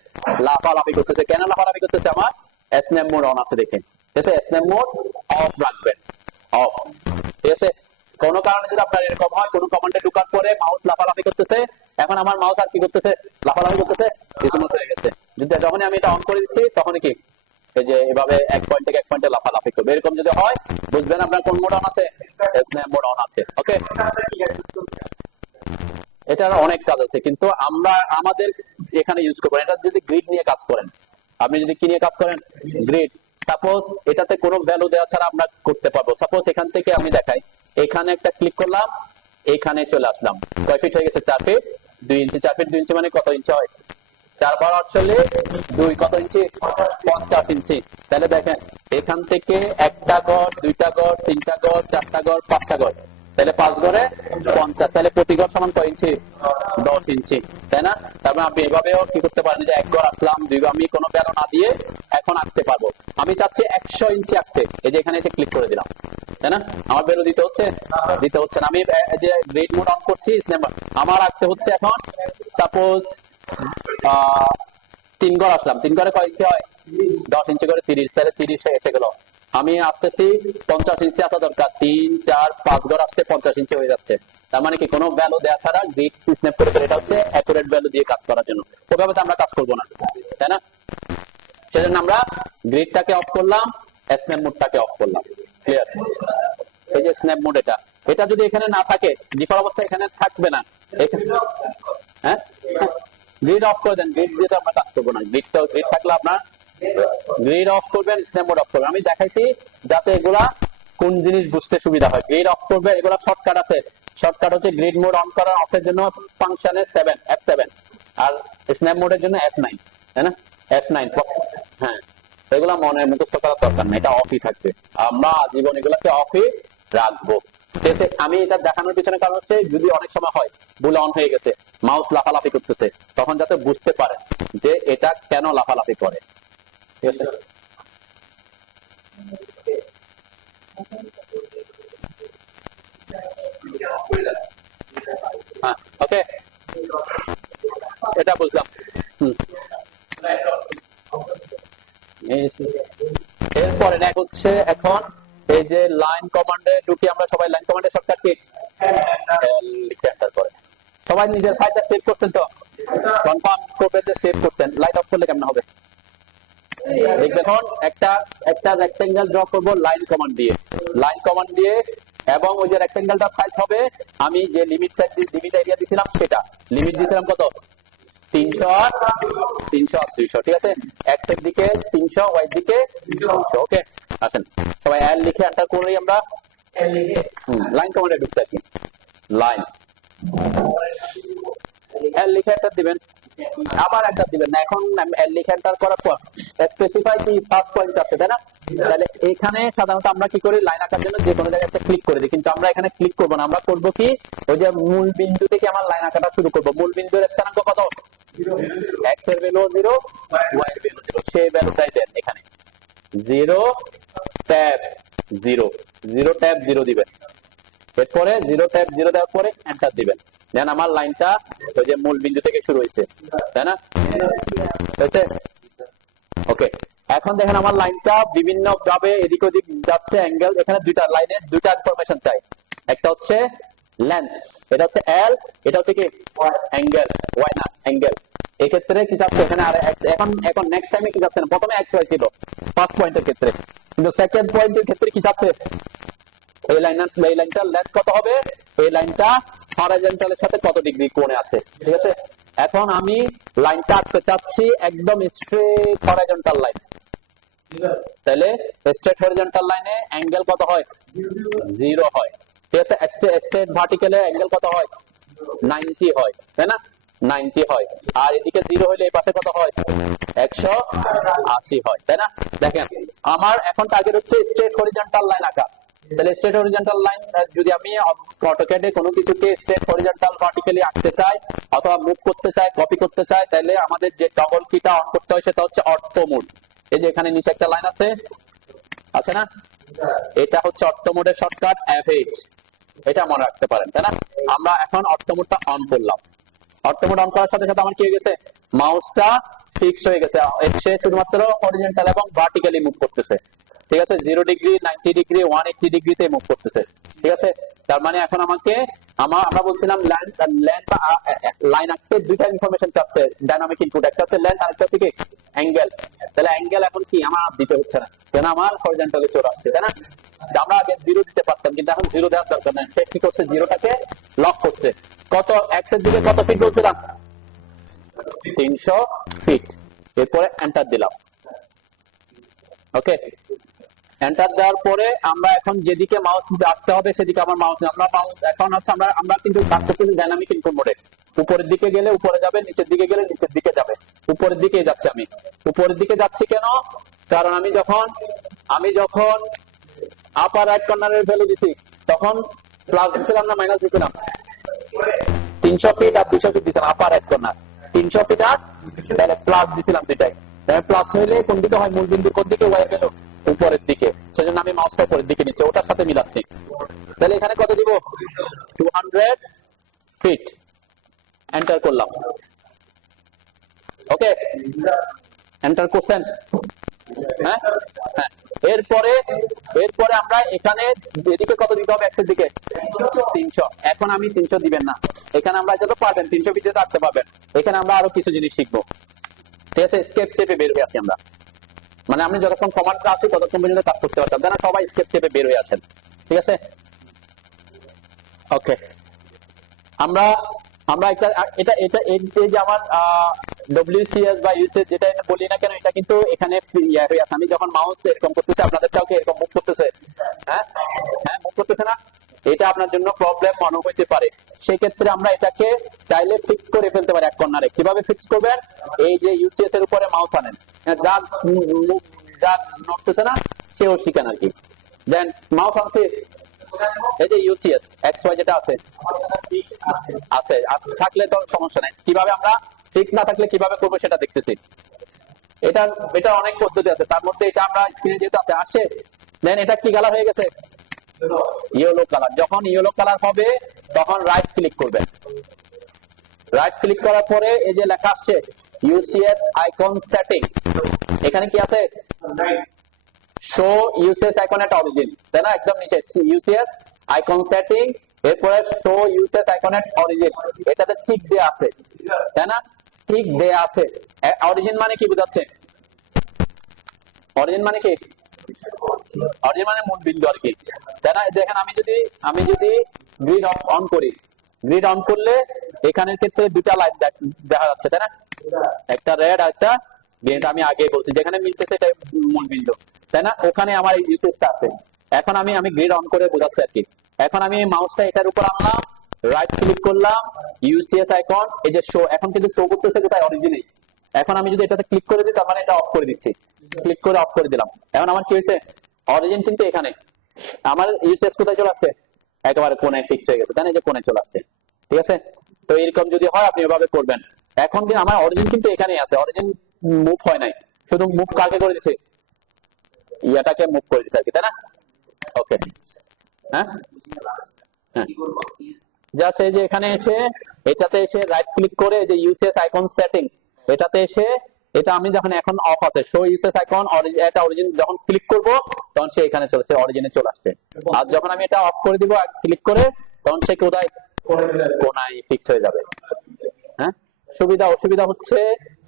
লাফালাফি করতেছে। কেন লাফালাফি করতেছে? আমার স্ন্যাপ মোড অন আছে দেখেন, ঠিক আছে? স্ন্যাপ মোড অফ রাখবেন, অফ, ঠিক আছে? কোনো কারণে যদি আপনার এরকম হয়, কোনো কমান্ডে ঢোকার পরে মাউস লাফালাফি করতেছে, এখন আমার মাউস আর কি করতেছে, লাফালাফি করতেছে, রীতিমতো হয়ে গেছে। যদি যখনই আমি এটা অন করে দিচ্ছি তখনই কি এই যে এভাবে এক পয়েন্ট থেকে এক পয়েন্টে লাফালাফি করবে, এরকম যদি হয় বুঝবেন আপনার কোন মোড অন আছে, স্ন্যাপ মোড অন আছে। ওকে, এটার অনেক কাজ আছে, কিন্তু আমরা আমাদের এখানে ইউজ করবো এটা যদি গ্রিড নিয়ে কাজ করেন। আপনি যদি কি নিয়ে কাজ করেন, গ্রিড, সাপোজ এটাতে কোনো ভ্যালু দেওয়া ছাড়া আমরা করতে পারবো। সাপোজ এখান থেকে আমি দেখাই, এখানে একটা ক্লিক করলাম, এখানে চলে আসলাম, কয় ফিট হয়ে গেছে, 4 ফিট 2 ইঞ্চি। 4 ফিট 2 ইঞ্চি মানে কত ইঞ্চি হয়, 4 বার 48, 2 কত ইঞ্চি, 50 ইঞ্চি। তাহলে দেখেন এখান থেকে একটা ঘর, দুইটা ঘর, তিনটা ঘর, চারটা ঘর, পাঁচটা ঘর, তাহলে 5 ঘরে 50, তাহলে প্রতি ঘর সমান কয় ইঞ্চি, 10 ইঞ্চি, তাই না? তারপরে আপনি এভাবেও কি করতে পারেন, যে এক ঘর আঁকলাম, দুই ঘর, আমি কোনো ভ্যালু না দিয়ে এখন আঁকতে পারবো। আমি চাচ্ছি 100 ইঞ্চি আঁকতে, এই যে এখানে এসে ক্লিক করে দিলাম, তাই না? আমার ভ্যালু দিতে হচ্ছে না। আমি যে গ্রিড মোড অন করছি, আমার আঁকতে হচ্ছে এখন সাপোজ 3 ঘর আসলাম, 3 ঘরে কয় ইঞ্চি হয়, 10 ইঞ্চি করে 30, তাহলে 30 এসে গেল। আমি আসতেছি 50 ইঞ্চি আসা দরকার, 3 4 5 ঘর আসতে 50 ইঞ্চি হয়ে যাচ্ছে। তার মানে কি কোনো ভ্যালু দেওয়া ছাড়া গ্রিড স্ন্যাপ করে এটা হচ্ছে অ্যাকুরেট ভ্যালু দিয়ে কাজ করার জন্য। ওভাবে তো আমরা কাজ করবো না, তাই না? সেজন্য আমরা গ্রিডটাকে অফ করলাম, স্ন্যাপ মোডটাকে অফ করলাম। ক্লিয়ার? এই যে স্ন্যাপ মোড, এটা যদি এখানে না থাকে, ডিফল্ট অবস্থা এখানে থাকবে না। হ্যাঁ, গ্রিড অফ করে দেন, গ্রিড দিয়ে আমরা কাজ করবো না। গ্রিড থাকলে আপনার গ্রিড অফ করবেন, স্ন্যাপ মোড অফ করবেন। আমি দেখাইছি যাতে এগুলা কোন জিনিস বুঝতে সুবিধা হয়। গ্রিড অফ করবে, এগুলা শর্টকাট আছে। শর্টকাট হচ্ছে গ্রিড মোড অন করার অফের জন্য ফাংশনে F7, আর স্ন্যাপ মোডের জন্য F9, তাই না? F9, হ্যাঁ, এগুলা মনে মুখস্থ করার দরকার না, এটা অফই থাকবে। আমরা জীবন এগুলাকে অফই রাখবো। আমি এটা দেখানোর পিছনে কারণ হচ্ছে, যদি অনেক সময় হয় ভুল অন হয়ে গেছে, মাউস লাফালাফি করতেছে, তখন যাতে বুঝতে পারে যে এটা কেন লাফালাফি করে। ঠিক আছে? হ্যাঁ, ওকে, এটা বুঝলাম। এরপরে নেক্সট হচ্ছে এখন এই যে লাইন কমান্ডে ঢুকি আমরা সবাই। লাইন কমান্ডে শর্টকাট কি, লিখে এন্টার করে। সবাই নিজের ফাইলটা সেভ করছেন তো? কনফার্ম করবেন যে সেভ করছেন। লাইট অফ করলে কেমন হবে দেখবেন। একটা রেক্টেঙ্গেল ড্র করব লাইন কমান্ড দিয়ে, এবং ওই যে রেক্টেঙ্গেলটার সাইজ হবে, আমি যে লিমিট এরিয়া দিয়েছিলাম সেটা লিমিট দিয়েছিলাম কত, 300 আর 200। ঠিক আছে? এক্স এর দিকে 300, ওয়াই দিকে 200। ওকে, আসেন সবাই এল লিখে এন্টার করি আমরা। লাইন কমান্ডে ঢুকছে আর কি। লাইন এল লিখে এন্টার দিবেন, আবার এন্টার দিবেন না। এখন এল লিখে এন্টার করার পর স্পেসিফাই কি ফার্স্ট পয়েন্ট আছে, তাই না? তাহলে এখানে সাধারণত আমরা কি করি, লাইন আঁকার জন্য যে কোনো জায়গায় একটা ক্লিক করে দিই, কিন্তু আমরা এখানে ক্লিক করব না। আমরা করব কি, ওই যে মূল বিন্দু থেকে আমার লাইন আঁকাটা শুরু করব। মূল বিন্দুর স্থানাঙ্ক কত, এক্স এর ভ্যালু 0, ওয়াই এর ভ্যালু 0, সেই ভ্যালুটাই দেন এখানে। 0 ট্যাব 0, 0 ট্যাব 0 দিবেন। এরপরে 0 ট্যাব 0 দেওয়ার পরে এন্টার দিবেন। দেন আমার লাইনটা ওই যে মূল বিন্দু থেকে শুরু হয়েছে, তাই না? হয়েছে? ওকে, এখন দেখেন আমার লাইনটা বিভিন্ন ভাবে এদিক ওদিক যাচ্ছে, অ্যাঙ্গেল। এখানে দুইটা লাইনে দুইটা ইনফরমেশন চাই। একটা হচ্ছে লেন্থ, এটা হচ্ছে এল, এটা হচ্ছে কি অ্যাঙ্গেল, ওয়াই না অ্যাঙ্গেল। এই ক্ষেত্রে কি চাচ্ছে এখানে আর এক্স। এখন নেক্সট টাইমে কি চাচ্ছে না, প্রথমে এক্স ওয়াই ছিল ফার্স্ট পয়েন্টের ক্ষেত্রে, কিন্তু সেকেন্ড পয়েন্টের ক্ষেত্রে কি চাচ্ছে, এই লাইনটার লেন্থ কত হবে, এই লাইনটা হরাইজন্টালের সাথে কত ডিগ্রি কোণে আছে। ঠিক আছে? এখন আমি লাইনটা আঁকতে চাচ্ছি একদম স্ট্রেট হরাইজন্টাল লাইন। তাহলে স্ট্রেট হরাইজন্টাল লাইনে অ্যাঙ্গেল কত হয়, 0 হয়। ঠিক আছে? স্ট্রেট ভার্টিক্যালে অ্যাঙ্গেল কত হয়, 90 হয়, তাই না? 90 হয়। আর এদিকে 0 হলে এই পাশে কত হয়, 180 হয়, তাই না? দেখেন আমার এখন টার্গেট হচ্ছে স্ট্রেট হরিজন্টাল লাইন আঁকা। তাহলে স্ট্রেট হরিজন্টাল লাইন যদি আমি অটোক্যাডে কোনো কিছুকে স্ট্রেট হরিজন্টাল ভার্টিক্যালি আঁকতে চাই অথবা মুভ করতে চাই, কপি করতে চাই, তাহলে আমাদের যে টগল কিটা অন করতে হয় সেটা হচ্ছে অর্থ মোড। এই যে এখানে নিচে একটা লাইন আছে না, এটা হচ্ছে অর্থ মোডের শর্টকাট F8। এটা মনে রাখতে পারেন, তাই না? আমরা এখন অর্থ মোডটা অন করলাম। অর্থ মোড অন করার সাথে সাথে আমার কি হয়ে গেছে, মাউসটা ফিক্স হয়ে গেছে। সে শুধুমাত্র হরিজন্টাল এবং ভার্টিক্যালি মুভ করতেছে। ঠিক আছে? 0 ডিগ্রি, 90 ডিগ্রি, 180 ডিগ্রিতে মুভ করতেছে। ঠিক আছে, তার মানে এখন আমাকে আমরা বলছিলাম ল্যান্ড বা লাইন আঁকতে দুইটা ইনফরমেশন চাচ্ছে ডাইনামিক ইনপুট, একটা হচ্ছে ল্যান্ড আর একটা হচ্ছে কি অ্যাঙ্গেল। তাহলে অ্যাঙ্গেল এখন কি আমার দিতে হচ্ছে না, কেন আমার হরিজন্টালে চলে আসছে, তাই না? আমরা আগে 0 দিতে পারতাম, কিন্তু এখন 0 দেওয়ার দরকার নেই। সে কি করছে, 0টাকে লক করছে। কত এক্স এর দিকে কত ফিট বলছিলাম, 300 ফিট। এরপরে এন্টার দিলাম। ওকে, এন্টার দেওয়ার পরে আমরা এখন যেদিকে মাউস রাখতে হবে সেদিকে আমার মাউস এখন হচ্ছে আমরা কিন্তু কাজ করতেছি ডাইনামিক ইনপুট মোডে। উপরের দিকে গেলে উপরে যাবে, নিচের দিকে গেলে নিচের দিকে যাবে। উপরের দিকে যাচ্ছি, আমি উপরের দিকে যাচ্ছি কেন, কারণ আমি যখন আপার রাইট কর্নারের ভ্যালু দিছি তখন প্লাস দিছিলাম না মাইনাস দিছিলাম, 300 ফিট আর 200 ফিট দিছিলাম আপার রাইট কর্নার, 300 ফিট আর তাহলে প্লাস দিছিলাম দুটাই। প্লাস হইলে কোন দিকে হয়, মূল বিন্দু কোন দিকে হয়ে গেল, উপরের দিকে, সেজন্য আমি মাউসটা উপরের দিকে নিচ্ছি, ওটার সাথে মিলাচ্ছি। তাহলে এখানে কত দিব, 200 ফিট। এন্টার করলাম। ওকে, এন্টার করছেন? হ্যাঁ হ্যাঁ। এরপরে আমরা এখানে এদিকে কত দিতে হবে, এক্সের দিকে 300। এখন আমি 300 দিবেন না, এখানে আমরা যত পারবেন 300 ফিটে রাখতে পারবেন। এখানে আমরা আরো কিছু জিনিস শিখবো, ঠিক আছে? স্কেপ চেপে বের হয়ে আসি আমরা, মানে আমি যতক্ষণ কমান্ডটা আছি ততক্ষণ পর্যন্ত কাজ করতে পারতাম, তাই না? সবাই স্কেপ চেপে বের হয়ে আসেন, ঠিক আছে? ওকে, আমরা এটা এই যে আমার WCS বা ইউসিএস যেটা বলি না কেন, এটা কিন্তু এখানে হয়ে আছে। আমি যখন মাউস এরকম করতেছি, আপনাদের কাউকে এরকম মুভ করতেছে, হ্যাঁ হ্যাঁ মুভ করতেছে না, এটা আপনার জন্য প্রবলেম মনে হইতে পারে। সেই ক্ষেত্রে আমরা এটাকে চাইলে ফিক্স করে ফেলতে পারি এক কর্নারে। কিভাবে ফিক্স করবেন, এই যে ইউসিএস এর উপরে মাউস আনেন, যা নড়তেছে না সেও শিখেন আর কি। দেন মাউস আনছি, এই যে ইউসিএস এক্স ওয়াই যেটা আছে থাকলে তো সমস্যা নাই। কিভাবে আমরা ফিক্স না থাকলে কিভাবে করবো সেটা দেখতেছি। এটা অনেক পদ্ধতি আছে, তার মধ্যে এটা আমরা স্ক্রিনে যেহেতু আসে। দেন এটা কি কালার হয়ে গেছে, ইয়েলো কালার। যখন ইয়েলো কালার হবে তখন রাইট ক্লিক করবেন। রাইট ক্লিক করার পরে এই যে লেখা আসছে ইউসিএস আইকন সেটিং, এখানে কি আছে, শো ইউসিএস আইকন এট অরিজিন, তাই না? একদম নিচে ইউসিএস আইকন সেটিং, এরপরে শো ইউসিএস আইকন এট অরিজিন, এটাতে ঠিক দেয়া আছে, তাই না? ঠিক দেয়া আছে। অরিজিন মানে কি বোঝাচ্ছে, অরিজিন মানে কি, অরিজিন মানে মূল বিন্দু আর কি, তাই না? দেখেন আমি যদি গ্রিড অন করি, গ্রিড অন করলে এখানের ক্ষেত্রে দুটা লাইন দেখা যাচ্ছে, তাই না? একটা রেড আর একটা গ্রিন। আমি আগে বলছি যেখানে মিলতেছে এটা মূল বিন্দু, তাই না? ওখানে আমার এই ইউসেজটা আছে। এখন আমি গ্রিড অন করে বোঝাচ্ছি আর কি। এখন আমি মাউসটা এটার উপর আনলাম, রাইট ক্লিক করলাম, ইউসিএস আইকন, এই যে শো, এখন কিন্তু শো করতেছে কোথায়, অরিজিনে। এখন আমি যদি এটাতে ক্লিক করে দিই তার মানে এটা অফ করে দিচ্ছি, ক্লিক করে অফ করে দিলাম। এখন আমার কি হয়েছে, অরিজিন কিন্তু এখানে, আমার ইউসিএস কোথায় চলে আসছে, একেবারে কোণায় ফিক্স হয়ে গেছে, তাই না? যে কোণায় চলে আসছে, ঠিক আছে? তো এরকম যদি হয় আপনি এভাবে করবেন। এখন কিন্তু আমার অরিজিন কিন্তু এখানেই আছে, অরিজিন মুভ হয় নাই, শুধু মুভ কাকে করে দিছে, ইয়াটাকে মুভ করে দিছে আর কি, তাই না? ওকে, হ্যাঁ হ্যাঁ, জাস্ট এই যে এখানে এসে এটাতে এসে রাইট ক্লিক করে যে ইউসিএস আইকন সেটিংস, এটাতে এসে এটা আমি যখন এখন অফ আছে শো ইউসিএস আইকন এটা অরিজিন, যখন ক্লিক করব তখন সে এখানে চলে আসছে, অরিজিনে চলে আসছে। আর যখন আমি এটা অফ করে দিব ক্লিক করে, তখন সে কোথায়, কোণায় ফিক্স হয়ে যাবে। হ্যাঁ, সুবিধা অসুবিধা হচ্ছে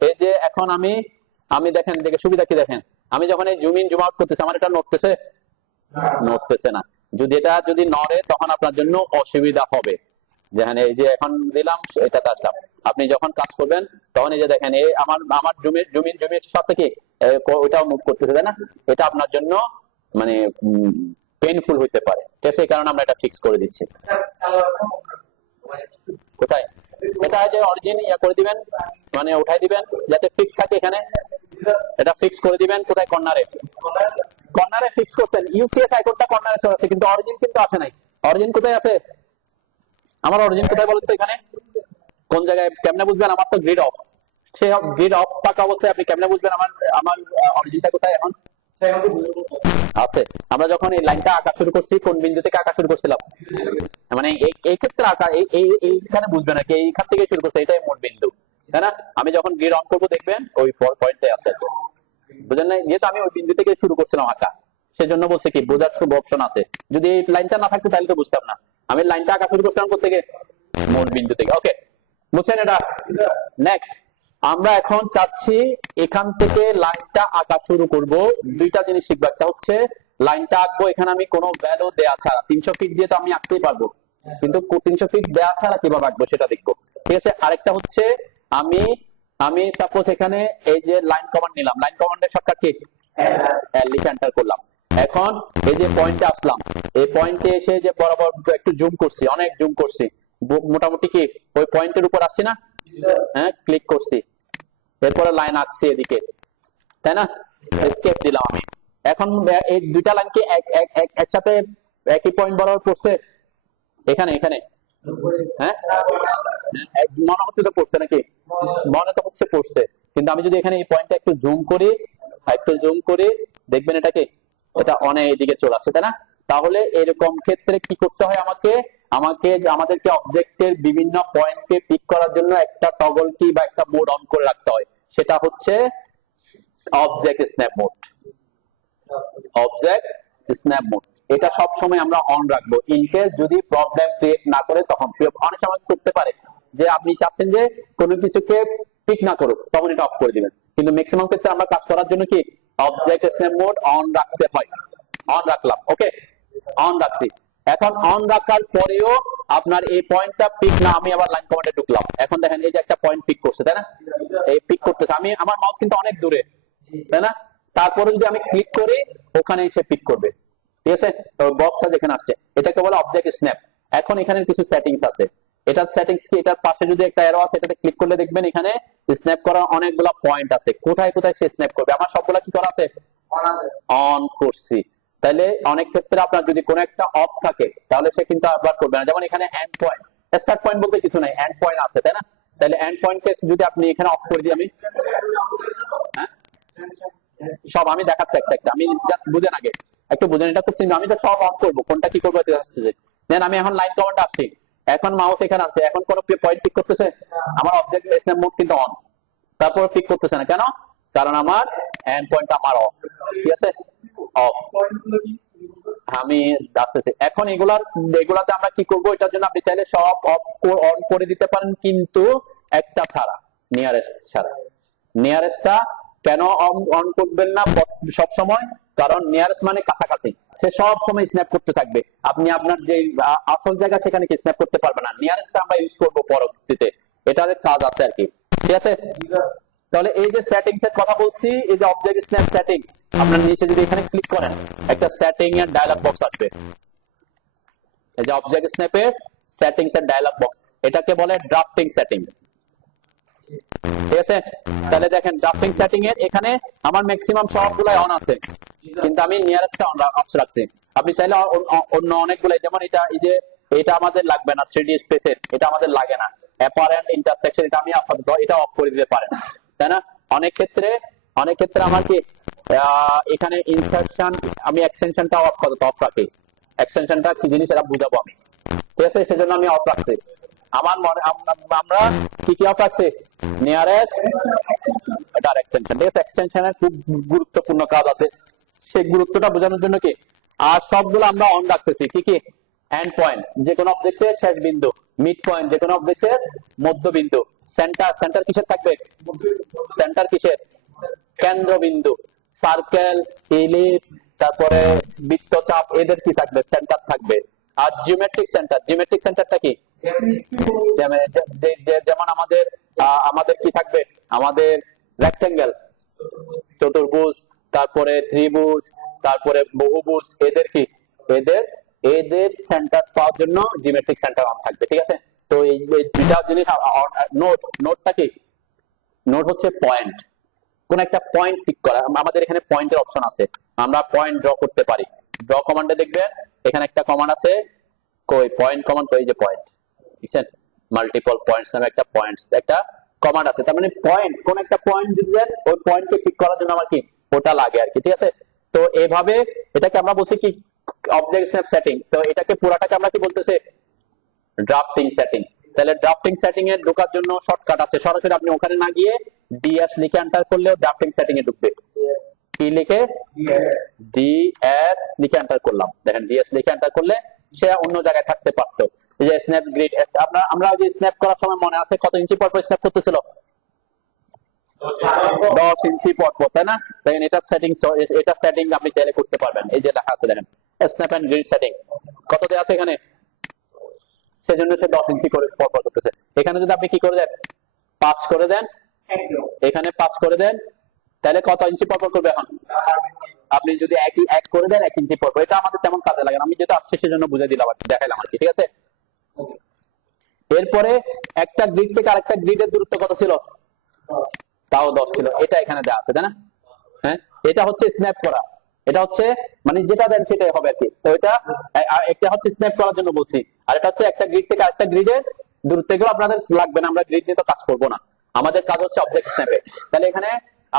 এই যে এখন আমি দেখেন দেখে সুবিধা কি দেখেন, আমি যখন এই জুম ইন জুম আউট করতেছি আমার এটা নড়তেছে না। যদি নড়ে তখন আপনার জন্য অসুবিধা হবে। যেখানে এই যে এখন দিলাম এটাতে আসলাম, আপনি যখন কাজ করবেন তখন এই যে দেখেন এই আমার জুমের সাথে কি ওইটাও মুভ করতেছে, তাই না? এটা আপনার জন্য মানে পেইনফুল হইতে পারে, ঠিক আছে? এই কারণে আমরা এটা ফিক্স করে দিচ্ছি। কোথায় এটা যে অরিজিন করে দিবেন, মানে উঠাই দিবেন যাতে ফিক্স থাকে এখানে, এটা ফিক্স করে দিবেন। কোথায়, কর্নারে ফিক্স করছেন, ইউসিএস আইকনটা কর্নারে চলে আসছে, কিন্তু অরিজিন কিন্তু আসে নাই। অরিজিন কোথায় আছে, আমার অরিজিন কোথায় বলুন তো, এখানে কোন জায়গায়, কেমনে বুঝবেন? আমার তো grid of, say grid of থাকা অবস্থায় আপনি কেমনে বুঝবেন আমার অরিজিনটা কোথায় এখন আছে? আমরা যখন এই লাইনটা আঁকা শুরু করছি, কোন বিন্দু থেকে আঁকা শুরু করছিলাম, মানে এই ক্ষেত্রে আঁকা এইখানে বুঝবেন আর কি, এইখান থেকে শুরু করছে, এটাই মূল বিন্দু, তাই না? আমি যখন গ্রিড অন করবো দেখবেন ওই পয়েন্টে আছে, বুঝলেন না? যেহেতু আমি ওই বিন্দু থেকে শুরু করছিলাম আঁকা, সেজন্য বলছে কি বোঝার শুভ অপশন আছে। যদি এই লাইনটা না থাকতো তাহলে তো বুঝতাম না। আমি লাইনটা আঁকা শুরু করছিলাম কোথা থেকে? মূল বিন্দু থেকে। ওকে, বুঝছেন এটা? নেক্সট আমরা এখন চাচ্ছি এখান থেকে লাইনটা আঁকা শুরু করব। দুইটা জিনিস শিখবো, একটা হচ্ছে লাইনটা আঁকবো, এখানে আমি কোনো ভ্যালু দেয়া ছাড়া 300 ফিট দিয়ে তো আমি আঁকতেই পারবো, কিন্তু 300 ফিট দেয়া ছাড়া কিভাবে আঁকবো সেটা দেখবো। ঠিক আছে, আরেকটা হচ্ছে আমি আমি সাপোজ এখানে এই যে লাইন কমান্ড নিলাম, লাইন কমান্ডের শর্টকাট কি? এল লিখে এন্টার করলাম। এখন এই যে পয়েন্টে আসলাম, এই পয়েন্টে এসে যে বরাবর একটু জুম করছি, অনেক জুম করছি, মোটামুটি কি ওই পয়েন্টের উপর আসছে না? হ্যাঁ, ক্লিক করছি, এরপরে লাইন আসছে এদিকে, তাই না? এসকেপ দিলাম আমি। এখন এই দুইটা লাইন কি একসাথে একই পয়েন্ট বরাবর পড়ছে? এখানে এখানে হ্যাঁ, মনে হচ্ছে তো পড়ছে নাকি? মনে তো হচ্ছে পড়ছে, কিন্তু আমি যদি এখানে এই পয়েন্টটা একটু জুম করি, দেখবেন এটা কি, এটা অনেক এদিকে চলে আসছে, তাই না? তাহলে এরকম ক্ষেত্রে কি করতে হয়? আমাদেরকে অবজেক্টের বিভিন্ন পয়েন্টকে পিক করার জন্য একটা টগল কি বা একটা মোড অন করে রাখতে হয়, সেটা হচ্ছে object snap mode. Object snap mode এটা সব সময় আমরা অন রাখবো, ইন কেস যদি প্রবলেম ক্রিয়েট না করে তখন। অনেক সময় করতে পারে যে আপনি চাচ্ছেন যে কোনো কিছুকে পিক না করুক, তখন এটা অফ করে দিবেন, কিন্তু ম্যাক্সিমাম ক্ষেত্রে আমরা কাজ করার জন্য কি অবজেক্ট স্ন্যাপ মোড অন রাখতে হয়। অন রাখলাম, ওকে, অন রাখছি। এখন অন রাখার পরেও আপনার এই পয়েন্টটা পিক না, আমি আবার লাইন কমান্ডে ঢুকলাম, এখন দেখেন এই যে একটা পয়েন্ট পিক করছে, তাই না? এই পিক করতেছে, আমি আমার মাউস কিন্তু অনেক দূরে, তাই না? তারপরে যদি আমি ক্লিক করি ওখানে এসে পিক করবে, ঠিক আছে? তো বক্সটা যেখানে আসছে এটাকে বলে অবজেক্ট স্ন্যাপ। এখন এখানে কিছু সেটিংস আছে, এটার সেটিংস কি, এটার পাশে যদি একটা অ্যারো আছে এটাতে ক্লিক করলে দেখবেন এখানে স্ন্যাপ করার অনেকগুলো পয়েন্ট আছে, কোথায় কোথায় সে স্ন্যাপ করবে। আমার সবগুলা কি করা আছে? অন করছি। তাহলে অনেক ক্ষেত্রে আপনার যদি কোনো একটা অফ থাকে তাহলে সে কিন্তু আবার করবে না। যেমন এখানে এন্ড পয়েন্ট, স্টার্ট পয়েন্ট বলতে কিছু নাই, এন্ড পয়েন্ট আছে, তাই না? তাহলে এন্ড পয়েন্টকে যদি আপনি এখানে অফ করে দিই, আমি হ্যাঁ সব আমি দেখাচ্ছি একটা একটা, আমি জাস্ট বুঝেন আগে, একটু বুঝেন, এটা খুব সিম্পল। আমি তো সব অন করবো, কোনটা কি করবো আসছে। দেন আমি এখন লাইন কমান্ড আসছি, এখন মাউস এখানে আছে, এখন কোন পয়েন্ট পিক করতেছে? আমার অবজেক্ট স্ন্যাপ মোড কিন্তু অন, তারপর পিক করতেছে না কেন? কারণ আমার এন্ড পয়েন্ট আমার অফ, ঠিক আছে? অফ। আমি আসতেছি এখন এগুলাতে আমরা কি করবো, এটার জন্য আপনি চাইলে সব অফ অন করে দিতে পারেন, কিন্তু একটা ছাড়া, নিয়ারেস্ট ছাড়া। নিয়ারেস্টটা কেন অন করবেন না সব সময়? কারণ নিয়ারেস্ট মানে কাছাকাছি, সে সব সময় স্ন্যাপ করতে থাকবে, আপনি আপনার যে আসল জায়গা সেখানে কি স্ন্যাপ করতে পারবে না। নিয়ারেস্টটা আমরা ইউজ করবো পরবর্তীতে, এটার কাজ আছে আর কি, ঠিক আছে? তাহলে এই যে সেটিংস এর কথা বলছি, এই যে অবজেক্ট স্ন্যাপ সেটিংস, আপনার নিচে যদি এখানে ক্লিক করেন একটা সেটিং এর ডায়লগ বক্স আসবে, এই যে অবজেক্ট স্ন্যাপের সেটিংস এর ডায়লগ বক্স, এটাকে বলে ড্রাফটিং সেটিং, ঠিক আছে? তাহলে দেখেন ড্রাফটিং সেটিং এর এখানে আমার ম্যাক্সিমাম সবগুলাই অন আছে, কিন্তু আমি নিয়ারেস্ট অফ রাখছি। আপনি চাইলে অন্য অনেকগুলাই, যেমন এটা, এই যে এটা আমাদের লাগবে না, 3D স্পেসের এটা আমাদের লাগে না, অ্যাপারেন্ট ইন্টারসেকশন এটা আমি আপাতত এটা অফ করে দিতে পারেন, তাই না? অনেক ক্ষেত্রে আমার কি এখানে ইনসার্শন, আমি এক্সটেনশনটা অফ রাখি, এক্সটেনশনটা কি জিনিস এটা বুঝাবো আমি, ঠিক আছে? সেজন্য আমি অফ রাখছি। আমার মনে আমরা কি কি অফ রাখছি? নিয়ারেস্ট, এটা এক্সটেনশন, ঠিক আছে? এক্সটেনশনের খুব গুরুত্বপূর্ণ কাজ আছে, সেই গুরুত্বটা বোঝানোর জন্য কি, আর সবগুলো আমরা অন রাখতেছি। কি কি? এন্ড পয়েন্ট, যে কোনো অবজেক্টের শেষ বিন্দু; মিড পয়েন্ট, যে কোনো অবজেক্টের মধ্যবিন্দু; সেন্টার কিসের থাকবে? সেন্টার কিসের? কেন্দ্রবিন্দু। সার্কেল, ইলিপস, তারপরে বৃত্তচাপ, এদের কি থাকবে? সেন্টার থাকবে। আর জিওমেট্রিক সেন্টারটা কি? যেমন আমাদের কি থাকবে? আমাদের রেক্টেঙ্গেল, চতুর্ভুজ, তারপরে ত্রিভুজ, তারপরে বহুভুজ, এদের কি, এদের সেন্টার পাওয়ার জন্য জিওমেট্রিক সেন্টার অন থাকবে, ঠিক আছে? তো এই দুইটা জিনিস। নোটটা কি? নোট হচ্ছে পয়েন্ট, কোন একটা পয়েন্ট পিক করা। আমাদের এখানে পয়েন্টের অপশন আছে, আমরা পয়েন্ট ড্র করতে পারি। ড্র কমান্ডে দেখবেন এখানে একটা কমান্ড আছে, কই পয়েন্ট কমান্ড, কই যে পয়েন্ট, বুঝছেন? মাল্টিপল পয়েন্টস নামে একটা কমান্ড আছে। তার মানে পয়েন্ট, কোন একটা পয়েন্ট যদি দেন ওই পয়েন্টকে পিক করার জন্য আমার কি ওটা লাগে আর কি, ঠিক আছে? তো এইভাবে এটাকে আমরা বলছি কি অবজেক্ট স্ন্যাপ সেটিংস। তো এটাকে পুরাটাকে আমরা কি বলতেছে? Drafting setting. তাহলে ড্রাফটিং সেটিং এ ঢোকার জন্য শর্টকাট আছে, সরাসরি আপনি ওখানে না গিয়ে ডিএস লিখে এন্টার করলেও ড্রাফটিং সেটিং এ ঢুকবে। কি লিখে ডিএস লিখে এন্টার করলাম। দেখেন ডিএস লিখে এন্টার করলে সে অন্য জায়গায় থাকতে পারতো। এই যে স্ন্যাপ গ্রিড, আমরা ওই যে স্ন্যাপ করার সময় মনে আছে কত ইঞ্চি পর পর স্ন্যাপ করতেছিল? 10 ইঞ্চি পর পর, তাই না? দেখেন এটা সেটিং, এটা সেটিং আপনি চাইলে করতে পারবেন। এই যে লেখা আছে দেখেন স্ন্যাপ এন্ড গ্রিড সেটিং কত দেয়া আছে এখানে, সেজন্য সে 10 ইঞ্চি করে পর পর করতেছে। এখানে যদি আপনি কি করে দেন 5 করে দেন, এখানে 5 করে দেন, তাহলে কত ইঞ্চি পর পর করবে? এখন আপনি যদি একই 1 করে দেন 1 ইঞ্চি পর পর, এটা আমাদের তেমন কাজে লাগে না, আমি যেটা আসছে সেজন্য বুঝিয়ে দিলাম আর দেখাইলাম আর কি, ঠিক আছে? এরপরে একটা গ্রিড থেকে আরেকটা গ্রিডের দূরত্ব কত ছিল? তাও 10 ছিল। এটা এখানে দেওয়া আছে, তাই না? হ্যাঁ, এটা হচ্ছে স্ন্যাপ করা, এটা হচ্ছে মানে যেটা দেন সেটাই হবে আর কি। তো এটা একটা হচ্ছে স্ন্যাপ করার জন্য বলছি, আর এটা হচ্ছে একটা গ্রিড থেকে আরেকটা গ্রিডের দূরত্ব। এগুলো আপনাদের লাগবে না, আমরা গ্রিড নিয়ে তো কাজ করব না, আমাদের কাজ হচ্ছে অবজেক্ট স্ন্যাপে। তাহলে এখানে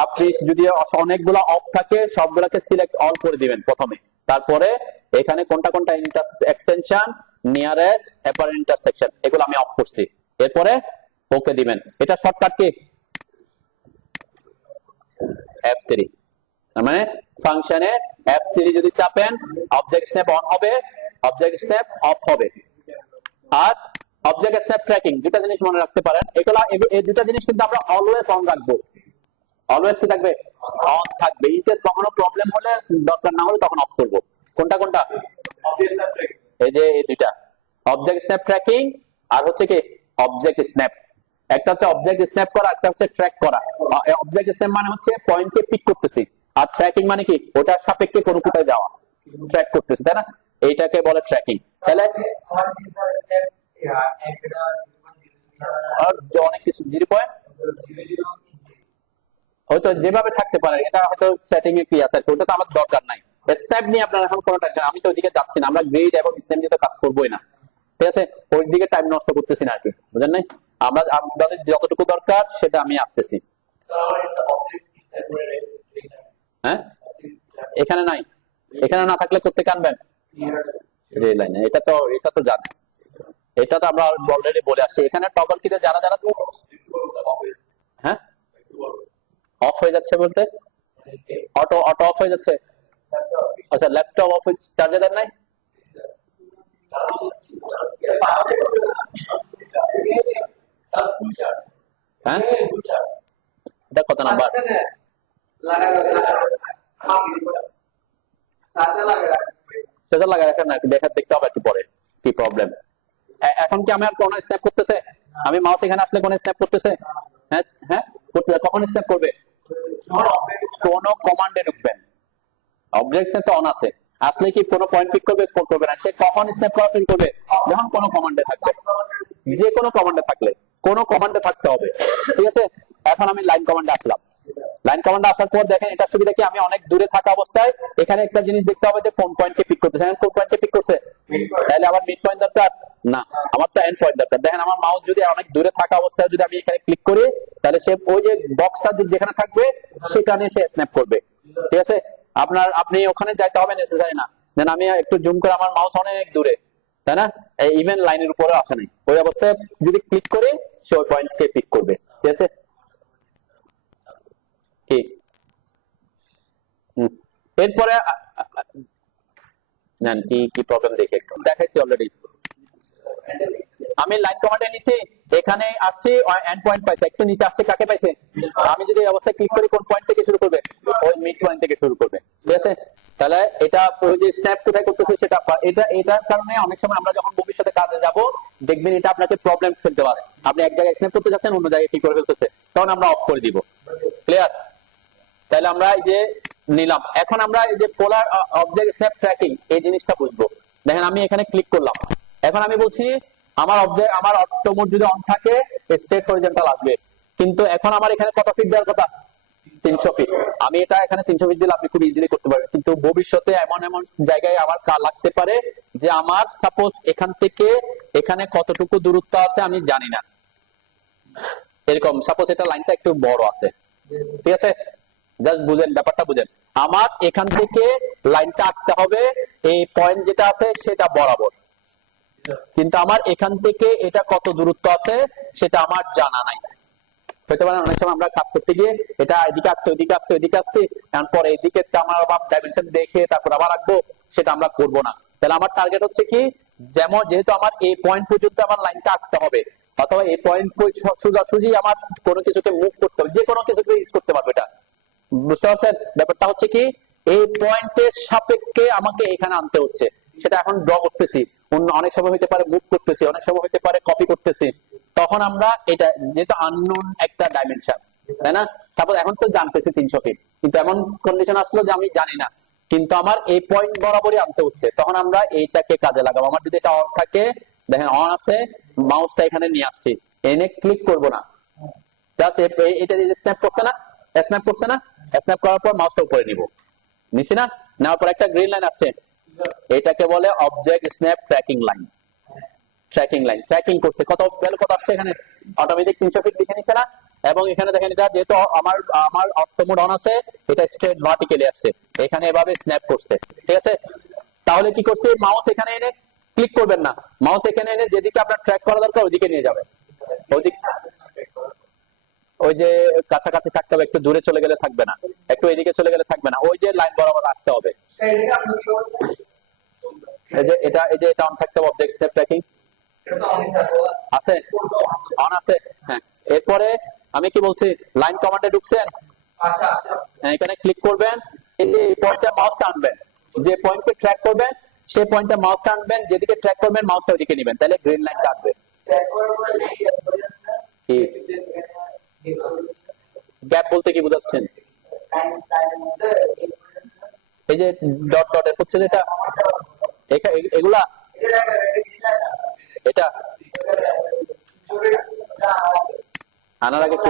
আপনি যদি অনেকগুলো অফ থাকে সবগুলোকে সিলেক্ট অল করে দিবেন প্রথমে, তারপরে এখানে কোনটা কোনটা এক্সটেনশন, নিয়ারেস্ট, অ্যাপারেন্ট ইন্টারসেকশন, এগুলো আমি অফ করছি। এরপরে ওকে দিবেন। এটা শর্টকাট কি F3, মানে ফাংশনে F3 যদি চাপেন অবজেক্ট স্ন্যাপ অন হবে, অবজেক্ট স্ন্যাপ অফ হবে। আর অবজেক্ট স্ন্যাপ ট্র্যাকিং, দুটা জিনিস মনে রাখতে পারেন, এগুলা এই দুটা জিনিস কিন্তু আমরা অলওয়েজ অন রাখবো। অলওয়েজ কি থাকবে? অন থাকবে। ইন কেস কখনো প্রবলেম হলে, দরকার না হলে তখন অফ করব। কোনটা কোনটা? এই যে এই দুইটা, অবজেক্ট স্ন্যাপ ট্র্যাকিং আর হচ্ছে কি অবজেক্ট স্ন্যাপ। একটা হচ্ছে অবজেক্ট স্ন্যাপ করা, একটা হচ্ছে ট্র্যাক করা। অবজেক্ট স্ন্যাপ মানে হচ্ছে পয়েন্টকে পিক করতেছি, আর ট্র্যাকিং মানে কি ওটার সাপেক্ষে কোনো কোথায় যাওয়া, ট্র্যাক করতেছি, তাই না? এইটাকে বলে ট্র্যাকিং। তাহলে আর অনেক কিছু 0 পয়েন্ট হয়তো যেভাবে থাকতে পারে, এটা হয়তো সেটিং এ কি আছে, ওটা তো আমার দরকার নাই। স্ন্যাপ নিয়ে আপনার এখন কোনো টেনশন, আমি তো ওইদিকে যাচ্ছি না, আমরা গ্রিড এবং স্ন্যাপ নিয়ে তো কাজ করবোই না, ঠিক আছে? ওই দিকে টাইম নষ্ট করতেছি না আর কি, বুঝলেন নাই? আমরা আমাদের যতটুকু দরকার সেটা আমি আসতেছি। হ্যাঁ, এখানে নাই, এখানে না থাকলে করতে কানবেন লাইনে, এটা তো জানেন, এটা তো আমরা অলরেডি বলে আসছি। এখানে টগল কিতে যারা যারা হ্যাঁ অফ হয়ে যাচ্ছে বলতে, অটো অটো অফ হয়ে যাচ্ছে। আচ্ছা, ল্যাপটপ অফ হচ্ছে, চার্জে দেন নাই? হ্যাঁ, এটা কত নাম্বার? সেটা লাগাই রাখেন না, দেখতে হবে একটু পরে কি প্রবলেম। এখন কি আমার কোন স্ন্যাপ করতেছে? আমি মাউস এখানে আসলে কোন স্ন্যাপ করতেছে? হ্যাঁ হ্যাঁ করতেছে। কখন স্ন্যাপ করবে? কোন কমান্ডে ঢুকবেন, অবজেক্ট তো অন আছে, আসলে কি কোনো পয়েন্ট পিক করবে? করবে না। সে কখন স্ন্যাপ করা শুরু করবে? যখন কোনো কমান্ডে থাকবে, যে কোনো কমান্ডে থাকলে, কোনো কমান্ডে থাকতে হবে, ঠিক আছে? এখন আমি লাইন কমান্ডে আসলাম। লাইন কমান্ডে আসার পর দেখেন এটা সুবিধা কি, আমি অনেক দূরে থাকা অবস্থায় এখানে একটা জিনিস দেখতে হবে যে কোন পয়েন্টকে পিক করতেছে। কোন পয়েন্টকে পিক করছে? তাহলে আবার মিড পয়েন্ট দরকার না, আমার তো এন্ড পয়েন্ট দরকার। দেখেন আমার মাউস যদি অনেক দূরে থাকা অবস্থায় যদি আমি এখানে ক্লিক করি, তাহলে সে ওই যে বক্সটা যেখানে থাকবে সেখানে সে স্ন্যাপ করবে, ঠিক আছে? আপনি ওখানে যাইতে হবে নেসেসারি না। দেন আমি একটু জুম করে, আমার মাউস অনেক দূরে, তাই না? ইভেন লাইনের উপরে আসে নাই, ওই অবস্থায় যদি ক্লিক করি সে ওই পয়েন্টকে পিক করবে, ঠিক আছে? কি এরপরে জান কি কি প্রবলেম দেখে একটু দেখাইছি অলরেডি। আমি লাইন কমান্ডে নিছি, এখানে আসছে এন্ড পয়েন্ট পাইছে, একটু নিচে আসছে কাকে পাইছে? আমি যদি এই অবস্থায় ক্লিক করি কোন পয়েন্ট থেকে শুরু করবে? ওই মিড পয়েন্ট থেকে শুরু করবে, ঠিক আছে? তাহলে এটা ওই যে স্ন্যাপ কোথায় করতেছে সেটা, এটার কারণে অনেক সময় আমরা যখন ভবিষ্যতে কাজে যাব দেখবেন এটা আপনাকে প্রবলেম ফেলতে পারে। আপনি এক জায়গায় স্ন্যাপ করতে যাচ্ছেন, অন্য জায়গায় কি করে ফেলতেছে, তখন আমরা অফ করে দিব। ক্লিয়ার? তাহলে আমরা এই যে নিলাম, এখন আমরা এই যে পোলার অবজেক্ট স্ন্যাপ ট্র্যাকিং এই জিনিসটা বুঝবো। দেখেন আমি এখানে ক্লিক করলাম, এখন আমি বলছি আমার অবজেক্ট, আমার অটো মোড যদি অন থাকে স্ট্রেট হরিজন্টাল আসবে, কিন্তু এখন আমার এখানে কত ফিট দেওয়ার কথা? 300 ফিট। আমি এটা এখানে 300 ফিট দিলে আপনি খুব ইজিলি করতে পারবেন, কিন্তু ভবিষ্যতে এমন এমন জায়গায় আমার লাগতে পারে যে আমার সাপোজ এখান থেকে এখানে কতটুকু দূরত্ব আছে আমি জানি না, এরকম সাপোজ এটা লাইনটা একটু বড় আছে, ঠিক আছে? জাস্ট বুঝেন, ব্যাপারটা বুঝেন। আমার এখান থেকে লাইনটা আঁকতে হবে, এই পয়েন্ট যেটা আছে সেটা বরাবর, কিন্তু আমার এখান থেকে এটা কত দূরত্ব আছে সেটা আমার জানা নাই, হতে পারে অনেক সময় আমরা কাজ করতে গিয়ে এটা এদিকে আসছে ওইদিকে আসছে ওইদিকে আসছে, এখন পরে এদিকে আমার আবার ডাইমেনশন দেখে তারপর আবার রাখবো, সেটা আমরা করব না। তাহলে আমার টার্গেট হচ্ছে কি, যেমন যেহেতু আমার এই পয়েন্ট পর্যন্ত আমার লাইনটা আঁকতে হবে, অথবা এই পয়েন্ট সোজাসুজি আমার কোনো কিছুকে মুভ করতে হবে, যে কোনো কিছুকে ইউজ করতে পারবে এটা। বুঝতে পারছেন? ব্যাপারটা হচ্ছে কি, এই পয়েন্টের সাপেক্ষে আমাকে এখানে আনতে হচ্ছে, সেটা এখন ড্র করতেছি। অনেক সময় হতে পারে মুভ করতেছি, অনেক সময় হতে পারে কপি করতেছি। তখন আমরা এটা যেহেতু আননোন একটা ডাইমেনশন, তাই না? সাপোজ এখন তো জানতেছি 300 ফিট, কিন্তু এমন কন্ডিশন আসলো যে আমি জানি না, কিন্তু আমার এই পয়েন্ট বরাবরই আনতে হচ্ছে, তখন আমরা এইটাকে কাজে লাগাবো। আমার যদি এটা অন থাকে, দেখেন অন আছে, মাউসটা এখানে নিয়ে আসছি, এনে ক্লিক করব না, জাস্ট এটা স্ন্যাপ করছে না, স্ন্যাপ করছে না, স্ন্যাপ করার পর মাউসটা উপরে নিব, নিছি না, নেওয়ার পর একটা গ্রিন লাইন আসছে, এটাকে বলে object snap tracking line. Tracking line tracking করছে, কত ভ্যালু কত আসছে এখানে, অটোমেটিক 300 ফিট লিখে নিছে না। এবং এখানে দেখেন এটা যেহেতু আমার অটো মোড অন আছে, এটা স্ট্রেট ভার্টিক্যালি আসছে, এখানে এভাবে স্ন্যাপ করছে, ঠিক আছে? তাহলে কি করছে, মাউস এখানে এনে ক্লিক করবেন না, মাউস এখানে এনে যেদিকে আপনার ট্র্যাক করা দরকার ওইদিকে নিয়ে যাবে, ওইদিকে, ওই যে কাছাকাছি থাকতে হবে, একটু দূরে চলে গেলে থাকবে না, একটু এদিকে চলে গেলে থাকবে না, ওই যে লাইন বরাবর আসতে হবে। এই যে এটা অন থাকতে হবে, অবজেক্ট স্ন্যাপ ট্র্যাকিং আছে, অন আছে, হ্যাঁ। এরপরে আমি কি বলছি, লাইন কমান্ডে ঢুকছেন, এখানে ক্লিক করবেন, এই যে পয়েন্টে মাউসটা আনবেন, যে পয়েন্টকে ট্র্যাক করবেন সেই পয়েন্টে মাউসটা আনবেন, যেদিকে ট্র্যাক করবেন মাউসটা ওইদিকে নেবেন, তাহলে গ্রিন লাইনটা আসবে। গ্যাপ বলতে কি বোঝাচ্ছেন? এই যে ডট ডট হচ্ছে যেটা, এগুলা, এটা আনার আগে কি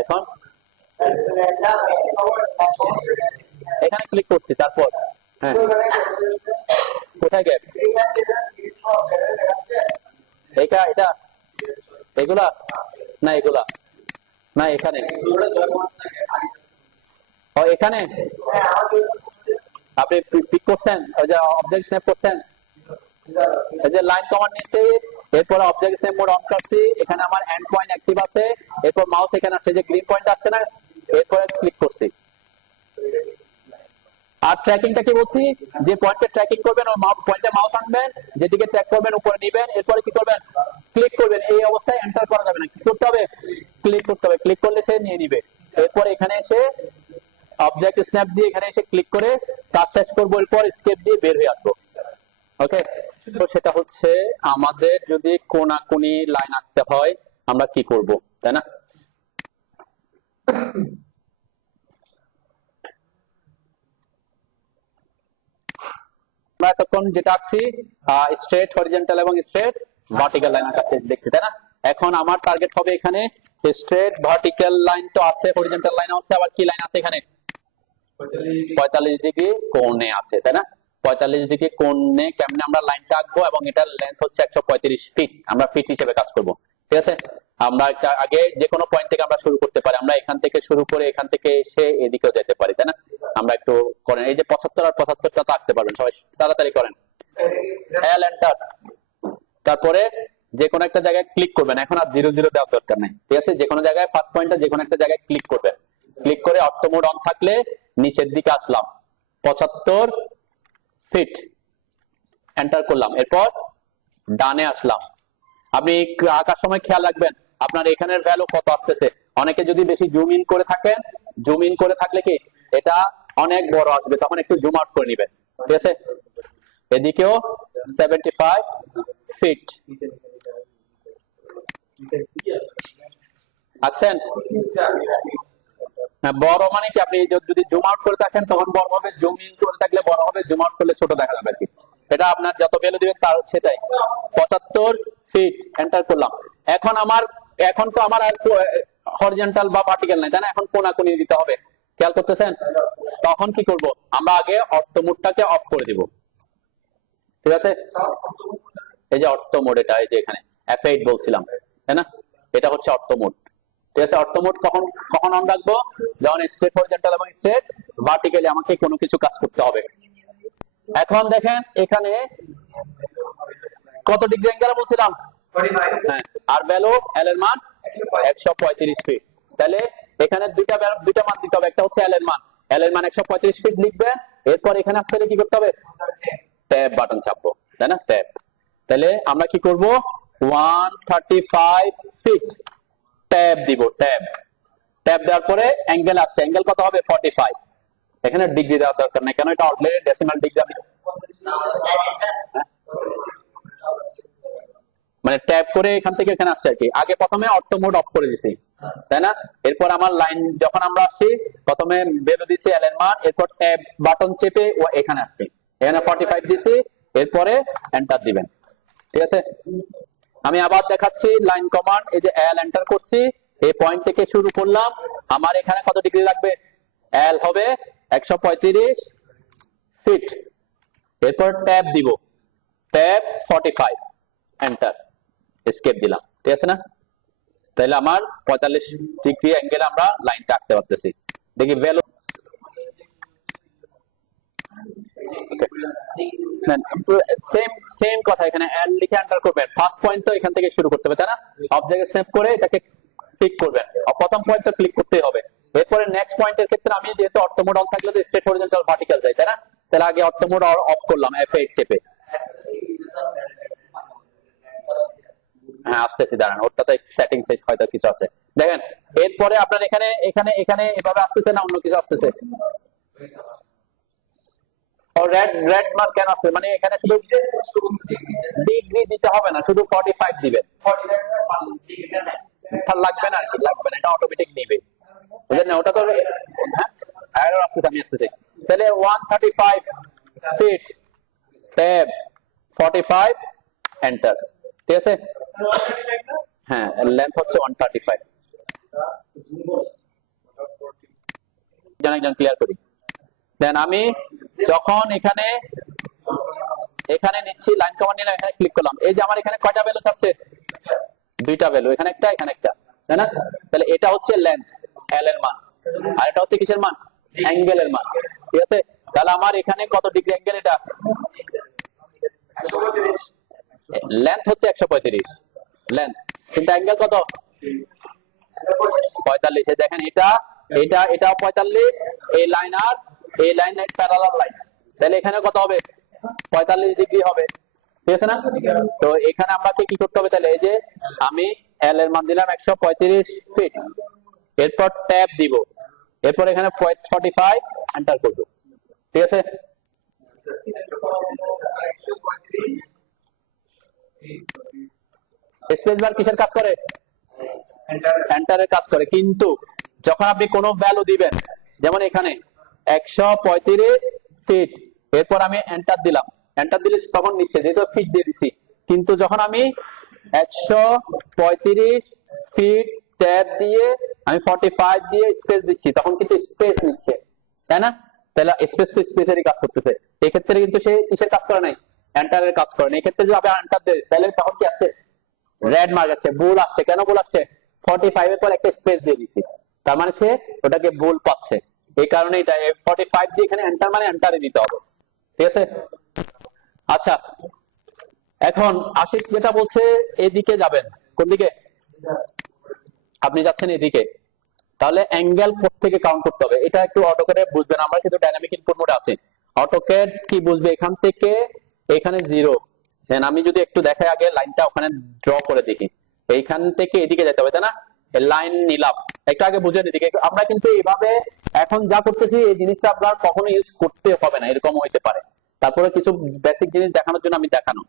এখন এখানে ক্লিক করছি, তারপর হ্যাঁ কোথায় গ্যাপ, এটা এগুলা না, এগুলা না, এখানে এখানে আপনি পিক করছেন, ওই যে অবজেক্ট স্ন্যাপ করছেন, এই যে লাইন কমান্ড নিচ্ছি, এরপর অবজেক্ট স্ন্যাপ মোড অন করছি, এখানে আমার এন্ড পয়েন্ট অ্যাক্টিভ আছে, এরপর মাউস এখানে আসছে, যে গ্রিন পয়েন্ট আসছে না, এরপরে ক্লিক করছি। আর ট্র্যাকিংটা কি বলছি, যে পয়েন্টে ট্র্যাকিং করবেন ওই পয়েন্টে মাউস আনবেন, যেদিকে ট্র্যাক করবেন উপরে নেবেন, এরপরে কি করবেন, ক্লিক করবেন। এই অবস্থায় এন্টার করা যাবে না, কি করতে হবে, ক্লিক করতে হবে, ক্লিক করলে সে নিয়ে নিবে। এরপর এখানে এসে অবজেক্ট স্ন্যাপ দিয়ে এখানে এসে ক্লিক করে কাজ শেষ করবো, এরপর স্কেপ দিয়ে বের হয়ে আসবো। ওকে, তো সেটা হচ্ছে আমাদের যদি কোনাকুনি লাইন আঁকতে হয় আমরা কি করব, তাই না? আমরা এতক্ষণ যেটা আঁকছি স্ট্রেট হরিজন্টাল এবং স্ট্রেট ভার্টিক্যাল লাইন আঁকাচ্ছি, দেখছি, তাই না? এখন আমার টার্গেট হবে এখানে স্ট্রেট ভার্টিক্যাল লাইন তো আছে, হরিজন্টাল লাইন আছে, আবার কি লাইন আছে এখানে, 45 ডিগ্রি কোণে আছে, তাই না? 45 ডিগ্রি কোণে কেমনে আমরা লাইনটা আঁকবো, এবং এটার লেন্থ হচ্ছে 135 ফিট, আমরা ফিট হিসেবে কাজ করব, ঠিক আছে? আমরা আগে যে কোনো পয়েন্ট থেকে আমরা শুরু করতে পারি, আমরা এখান থেকে শুরু করে এখান থেকে এসে এদিকেও যেতে পারি, তাই না? আমরা একটু করেন, এই যে 75 আর 75টা তো আঁকতে পারবেন সবাই, তাড়াতাড়ি করেন, এল এন্টার, তারপরে যে কোনো একটা জায়গায় ক্লিক করবেন, এখন আর 0 0 দেওয়ার দরকার নাই, ঠিক আছে? যে কোনো জায়গায় ফার্স্ট পয়েন্টে যে কোনো একটা জায়গায় ক্লিক করবেন, ক্লিক করে অটো মোড অন থাকলে নিচের দিকে আসলাম 75 ফিট, এন্টার করলাম, এরপর ডানে আসলাম। আপনি আঁকার সময় খেয়াল রাখবেন আপনার এখানের ভ্যালু কত আসতেছে, অনেকে যদি বেশি জুম ইন করে থাকেন, জুম ইন করে থাকলে কি এটা অনেক বড় আসবে, তখন একটু জুম আউট করে নেবেন, ঠিক আছে? এদিকেও 75 ফিট আছেন, বড় মানে কি, আপনি যদি জুম আউট করে থাকেন তখন বড় হবে, জুম ইন করে থাকলে বড় হবে, জুম আউট করলে ছোট দেখা যাবে আর কি, এটা আপনার যত ভ্যালু দিবেন তার সেটাই। 75 ফিট এন্টার করলাম। এখন তো আমার আর হরিজন্টাল বা ভার্টিক্যাল নাই, তাই না? এখন কোনাকুনি দিতে হবে, খেয়াল করতেছেন? তখন কি করব, আমরা আগে অর্থ মোডটাকে অফ করে দিব, ঠিক আছে? এই যে অর্থ মোড, এটা এই যে এখানে F8 বলছিলাম, তাই না? এটা হচ্ছে অর্থ মোড, ঠিক আছে? অর্থ মোড কখন কখন অন রাখবো, যখন স্ট্রেট হরিজন্টাল এবং স্ট্রেট ভার্টিক্যালি আমাকে কোনো কিছু কাজ করতে হবে। এখন দেখেন এখানে কত ডিগ্রি অ্যাঙ্গেল বলছিলাম? হ্যাঁ, আর ভ্যালু এল এর মান 135 ফিট। তাহলে এখানে দুইটা মান দিতে হবে, একটা হচ্ছে এল এর মান, এল এর মান 135 ফিট লিখবেন। এরপর এখানে আসলে কি করতে হবে? ট্যাব বাটন চাপবো, তাই না? ট্যাব। তাহলে আমরা কি করব? 135 ফিট ট্যাব দিব, ট্যাব। ট্যাব দেওয়ার পরে অ্যাঙ্গেল আসছে, অ্যাঙ্গেল কত হবে? 45। এখানে ডিগ্রি দেওয়ার দরকার নেই, কেন এটা অলরেডি ডেসিমাল ডিগ্রি। আমি মানে ট্যাব করে এখান থেকে এখানে আসছে আর কি। আগে প্রথমে অটো মোড অফ করে দিছি, তাই না? এরপর আমার লাইন যখন আমরা আসছি, প্রথমে ভ্যালু দিছি এল এর মান, এরপর ট্যাব বাটন চেপে ও এখানে আসছি, এখানে 45 দিছি, এরপরে এন্টার দিবেন। ঠিক আছে, আমি আবার দেখাচ্ছি লাইন কমান্ড। এই যে এল এন্টার করছি, এই পয়েন্ট থেকে শুরু করলাম। আমার এখানে কত ডিগ্রি লাগবে? এল হবে 135 ফিট। এরপর ট্যাব দিব, ট্যাব 45, এন্টার, এসকেপ দিলাম। ঠিক আছে না? তাহলে আমার 45 ডিগ্রি অ্যাঙ্গেলে আমরা লাইনটা আঁকতে পারতেছি। দেখি ভ্যালু সেম কথা, এখানে এল লিখে এন্টার করবেন। ফার্স্ট পয়েন্ট তো এখান থেকে শুরু করতে হবে, তাই না? অবজেক্ট স্ন্যাপ করে এটাকে ক্লিক করবেন, প্রথম পয়েন্ট তো ক্লিক করতেই হবে। এরপরে নেক্সট পয়েন্টের ক্ষেত্রে আমি যেহেতু অর্থ মোড অন থাকলে তো স্ট্রেট হরিজন্টাল ভার্টিক্যাল যায়, তাই না? তাহলে আগে অর্থ মোড অফ করলাম F8 চেপে। হ্যাঁ, আসতেছি, দাঁড়ান, ওটা তো সেটিংস হয়তো কিছু আছে, দেখেন। এরপরে আপনার এখানে এখানে এখানে এভাবে আসতেছে না অন্য কিছু আসতেছে? রেড মার্ক কেন আসছে? মানে এখানে শুধু ডিগ্রি দিতে হবে না, শুধু 45 দিবেন, লাগবে না আর কি, লাগবে না, এটা অটোমেটিক নিবে, বুঝলেন না? ওটা তো হ্যাঁ, এরর আসতেছে, আমি আসতেছি। তাহলে 135 ফিট ট্যাব 45 এন্টার। ঠিক আছে, হ্যাঁ, লেন্থ হচ্ছে 135। জানেন, ক্লিয়ার করি। দেন আমি যখন এখানে এখানে নিচ্ছি, লাইন কমান্ড নিলাম, এখানে ক্লিক করলাম। এই যে আমার এখানে কয়টা ভ্যালু চাচ্ছে? দুইটা ভ্যালু, এখানে একটা, এখানে একটা, তাই না? তাহলে এটা হচ্ছে লেন্থ এল এর মান, আর এটা হচ্ছে কিসের মান? অ্যাঙ্গেলের মান। ঠিক আছে, তাহলে আমার এখানে কত ডিগ্রি অ্যাঙ্গেল? এটা লেন্থ হচ্ছে 135 লেন্থ, কিন্তু অ্যাঙ্গেল কত? 45। দেখেন, এটা এটা এটাও 45, এই লাইন আর এই লাইন প্যারালাল লাইন, তাহলে এখানে কত হবে? 45 ডিগ্রি হবে। ঠিক আছে না? তো এখানে আমাকে কি করতে হবে তাহলে? এই যে আমি এল এর মান দিলাম 135 ফিট, এরপর ট্যাব দিব, এরপর এখানে 45 এন্টার করব। ঠিক আছে, স্পেস বার কিসের কাজ করে? এন্টারের কাজ করে। কিন্তু যখন আপনি কোনো ভ্যালু দিবেন, যেমন এখানে 135 ফিট, এরপর আমি এন্টার দিলাম, এন্টার দিলে তখন নিচ্ছে, যেহেতু ফিট দিয়ে দিছি। কিন্তু যখন আমি 135 ফিট ট্যাব দিয়ে আমি 45 দিয়ে স্পেস দিচ্ছি, তখন কিন্তু স্পেস নিচ্ছে, তাই না? তাহলে স্পেস টু স্পেসেরই কাজ করতেছে। এই ক্ষেত্রে কিন্তু সে কিসের কাজ করে নাই? এন্টারের কাজ করে নাই। এই ক্ষেত্রে যদি আপনি এন্টার দেন, তাহলে তখন কি আসছে? রেড মার্ক আসছে, ভুল আসছে। কেন ভুল আসছে? 45 এর পর একটা স্পেস দিয়ে দিছি, তার মানে সে ওটাকে ভুল পাচ্ছে। এই কারণে এটা 45 দিয়ে এখানে এন্টার মানে এন্টারে দিতে হবে। ঠিক আছে, আচ্ছা। এখন আশিক যেটা বলছে, এদিকে যাবেন। কোন দিকে? আপনি যাচ্ছেন এদিকে, তাহলে অ্যাঙ্গেল থেকে কাউন্ট করতে হবে। এটা একটু অটোক্যাডে বুঝবেন, আমরা কিন্তু ডাইনামিক ইনপুট মোডে আছি। অটোক্যাড কি বুঝবে? এখান থেকে এখানে 0, দেন আমি যদি একটু দেখাই আগে লাইনটা ওখানে ড্র করে দেখি, এইখান থেকে এদিকে যেতে হবে, তাই না? লাইন নিলাম, একটু আগে বুঝেন এদিকে। আমরা কিন্তু এইভাবে এখন যা করতেছি, এই জিনিসটা আপনার কখনো ইউজ করতে হবে না, এরকম হইতে পারে। তারপরে কিছু বেসিক জিনিস দেখানোর জন্য আমি দেখানো।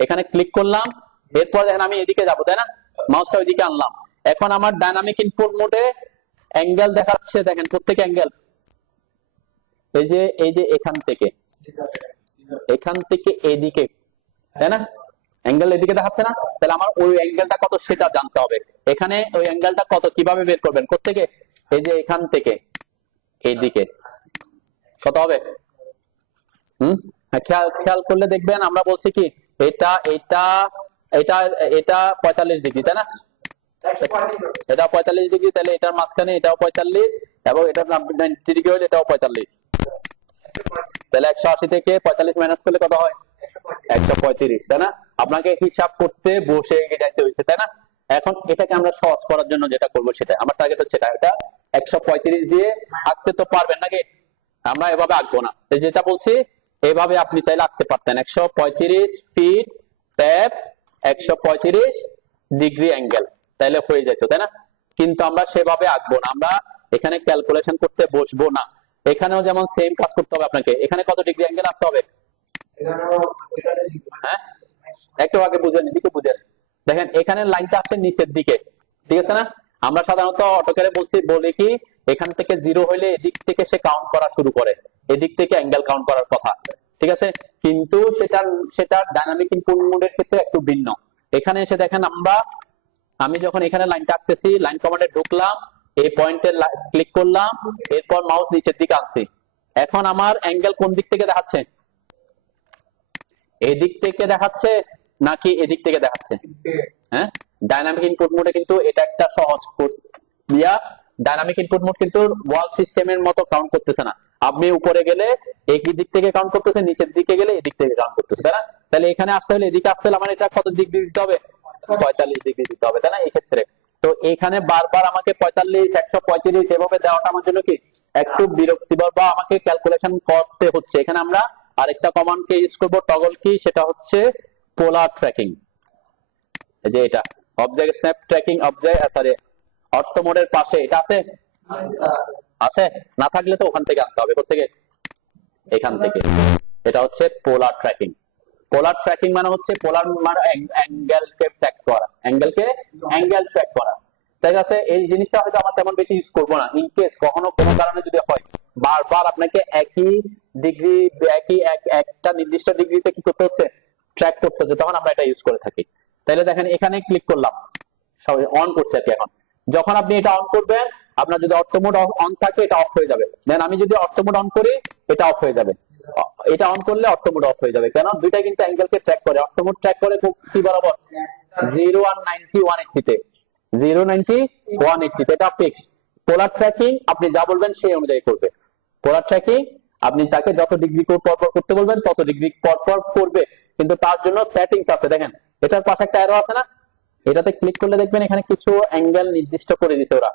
এখানে ক্লিক করলাম, এরপর দেখেন আমি এদিকে যাবো, তাই না? মাউসটা ওইদিকে আনলাম। এখন আমার ডাইনামিক ইনপুট মোডে অ্যাঙ্গেল দেখাচ্ছে, দেখেন প্রত্যেক অ্যাঙ্গেল, এই যে এখান থেকে এদিকে, তাই না? অ্যাঙ্গেল এদিকে দেখাচ্ছে না? তাহলে আমার ওই অ্যাঙ্গেলটা কত সেটা জানতে হবে। এখানে ওই অ্যাঙ্গেলটা কত কিভাবে বের করবেন? কোত্থেকে? এই যে এখান থেকে এইদিকে কত হবে? খেয়াল করলে দেখবেন, আমরা বলছি কি এটা এটা এটা এটা 45 ডিগ্রি, তাই না? এটা 45 ডিগ্রি, তাহলে এটার মাঝখানে এটাও 45, এবং এটা 90 ডিগ্রি হলে এটাও 45। তাহলে 180 থেকে 45 মাইনাস করলে কত হয়? 135, তাই না? আপনাকে হিসাব করতে বসে যাইতে হয়েছে, তাই না? এখন এটাকে আমরা সহজ করার জন্য যেটা করবো সেটা আমার টার্গেট হচ্ছে এটা 135 দিয়ে আঁকতে তো পারবেন নাকি? আমরা এভাবে আঁকবো না, যেটা বলছি এভাবে আপনি চাইলে আঁকতে পারতেন। 135 ফিট ট্যাপ 135 ডিগ্রি অ্যাঙ্গেল, তাইলে হয়ে যেত, তাই না? কিন্তু আমরা সেভাবে আঁকবো না, আমরা এখানে ক্যালকুলেশন করতে বসবো না। এখানেও যেমন সেম কাজ করতে হবে আপনাকে। এখানে কত ডিগ্রি অ্যাঙ্গেল আসতে হবে? হ্যাঁ, একটু আগে বুঝেন, এদিকে বুঝেন। দেখেন এখানে লাইনটা আসছে নিচের দিকে, ঠিক আছে না? আমরা সাধারণত অটোক্যাডে বলি কি এখান থেকে 0 হইলে এদিক থেকে সে কাউন্ট করা শুরু করে, এদিক থেকে অ্যাঙ্গেল কাউন্ট করার কথা, ঠিক আছে? কিন্তু সেটা ডাইনামিক ইনপুট মোডের ক্ষেত্রে একটু ভিন্ন। এখানে এসে দেখেন আমি যখন এখানে লাইনটা আঁকতেছি, লাইন কমান্ডে ঢুকলাম, এই পয়েন্টে ক্লিক করলাম, এরপর মাউস নিচের দিকে আনছি। এখন আমার অ্যাঙ্গেল কোন দিক থেকে দেখাচ্ছে? এদিক থেকে দেখাচ্ছে নাকি এদিক থেকে দেখাচ্ছে? হ্যাঁ, ডাইনামিক ইনপুট মোডে কিন্তু এটা একটা সহজ কোর্স দিয়া ডাইনামিক ইনপুট মোড কিন্তু ওয়াল সিস্টেমের মতো কাউন্ট করতেছে না। আপনি উপরে গেলে এই দিক থেকে কাউন্ট করতেছে, নিচের দিকে গেলে এদিক থেকে কাউন্ট করতেছে, তাই না? তাহলে এখানে আসতে হলে এদিকে আসতে হলে আমার এটা কত ডিগ্রি দিতে হবে? 45 ডিগ্রি দিতে হবে, তাই না? এই ক্ষেত্রে তো এখানে বারবার আমাকে 45 135 এভাবে দেওয়াটা আমার জন্য কি একটু বিরক্তিকর, বা আমাকে ক্যালকুলেশন করতে হচ্ছে। এখানে আমরা আরেকটা কমান্ডকে ইউজ করব, টগল কি, সেটা হচ্ছে পোলার ট্র্যাকিং। এই যে এটা object snap tracking object, sorry, ortho মোডের পাশে এটা আছে, আছে না থাকলে তো ওখান থেকে আনতে হবে। কোথেকে? এখান থেকে। এটা হচ্ছে পোলার ট্র্যাকিং। পোলার ট্র্যাকিং মানে হচ্ছে পোলার মানে অ্যাঙ্গেলকে ট্র্যাক করা, অ্যাঙ্গেল ট্র্যাক করা, ঠিক আছে? এই জিনিসটা হয়তো আমরা তেমন বেশি ইউজ করব না। ইন কেস কখনো কোনো কারণে যদি হয় বারবার আপনাকে একই ডিগ্রি একটা নির্দিষ্ট ডিগ্রিতে কি করতে হচ্ছে, ট্র্যাক করতে হচ্ছে, তখন আমরা এটা ইউজ করে থাকি। তাহলে দেখেন এখানে ক্লিক করলাম, অন করছে আর কি। এখন যখন আপনি এটা অন করবেন, আপনার যদি অর্থ মোড অন থাকে এটা অফ হয়ে যাবে। দেন আমি যদি অর্থ মোড অন করি এটা অফ হয়ে যাবে। এটা অন করলে অর্থ মোড অফ হয়ে যাবে। কেন? দুইটা কিন্তু অ্যাঙ্গেলকে ট্র্যাক করে। অর্থ মোড ট্র্যাক করে কি বরাবর? 0 আর 90 180 তে, 0 90 180 তে, এটা ফিক্সড। পোলার ট্র্যাকিং আপনি যা বলবেন সেই অনুযায়ী করবে। পোলার ট্র্যাকিং আপনি তাকে যত ডিগ্রি পর পর করতে বলবেন তত ডিগ্রি পর পর করবে, কিন্তু তার জন্য সেটিংস আছে। দেখেন এটার পাশে একটা অ্যারো আছে না, এটাতে ক্লিক করলে দেখবেন এখানে কিছু অ্যাঙ্গেল নির্দিষ্ট করে দিছে ওরা।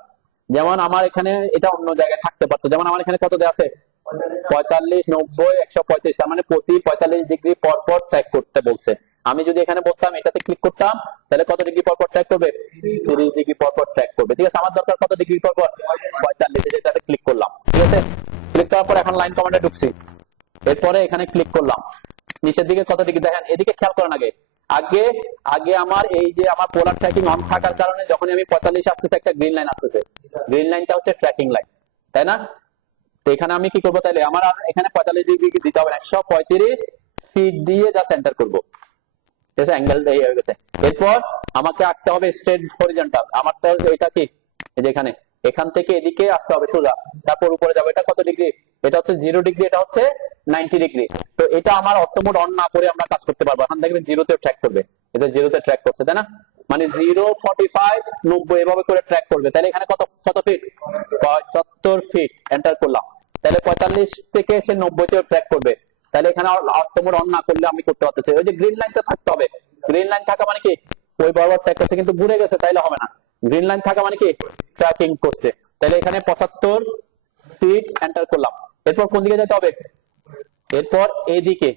যেমন আমার এখানে এটা অন্য জায়গায় থাকতে পারতো, যেমন আমার এখানে কত দেওয়া আছে? 45 90 135, তার মানে প্রতি 45 ডিগ্রি পর পর ট্র্যাক করতে বলছে। আমি যদি এখানে বলতাম এটাতে ক্লিক করতাম, তাহলে কত ডিগ্রি পর পর ট্র্যাক করবে? 30 ডিগ্রি পর পর ট্র্যাক করবে, ঠিক আছে? আমার দরকার কত ডিগ্রি পর পর? 45, এটাতে ক্লিক করলাম, ঠিক আছে? ক্লিক করার পর এখন লাইন কমান্ডে ঢুকছি, এরপরে এখানে ক্লিক করলাম, নিচের দিকে কত ডিগ্রি দেখেন, এদিকে খেয়াল করেন। আগে আগে আমার এই যে আমার পোলার ট্র্যাকিং অন থাকার কারণে যখন আমি 45 আসতেছে একটা গ্রিন লাইন আসতেছে, গ্রিন লাইনটা হচ্ছে ট্র্যাকিং লাইন, তাই না? তো এখানে আমি কি করবো তাহলে? আমার এখানে 45 ডিগ্রি দিতে হবে না, 135 ফিট দিয়ে যা সেন্টার করবো, ঠিক আছে? অ্যাঙ্গেল এই হয়ে গেছে। এরপর আমাকে আঁকতে হবে স্ট্রেট হরিজন্টাল। আমার তো এটা কি, এই যে এখান থেকে এদিকে আসতে হবে সোজা, তারপর উপরে যাবো। এটা কত ডিগ্রি? এটা হচ্ছে 0 ডিগ্রি, এটা হচ্ছে 90 ডিগ্রি। তো এটা আমার অর্থ মোড অন না করে আমরা কাজ করতে পারবো। এখন দেখবেন 0 তে ট্র্যাক করবে, এটা 0 তে ট্র্যাক করছে, তাই না? মানে 0 45 90 এভাবে করে ট্র্যাক করবে। তাহলে এখানে কত কত ফিট? 75 ফিট। এন্টার করলাম, তাহলে 45 থেকে সে 90 তে ট্র্যাক করবে। তাহলে এখানে অর্থ মোড অন না করলে আমি করতে পারতেছি। ওই যে গ্রিন লাইনটা থাকতে হবে। গ্রিন লাইন থাকা মানে কি ওই বরাবর ট্র্যাক করছে, কিন্তু ঘুরে গেছে, তাইলে হবে না। গ্রিন লাইন থাকা মানে কি ট্র্যাকিং করছে। তাহলে এখানে 75 ফিট এন্টার করলাম। এরপর কোন দিকে যেতে হবে? এরপর এইদিকে,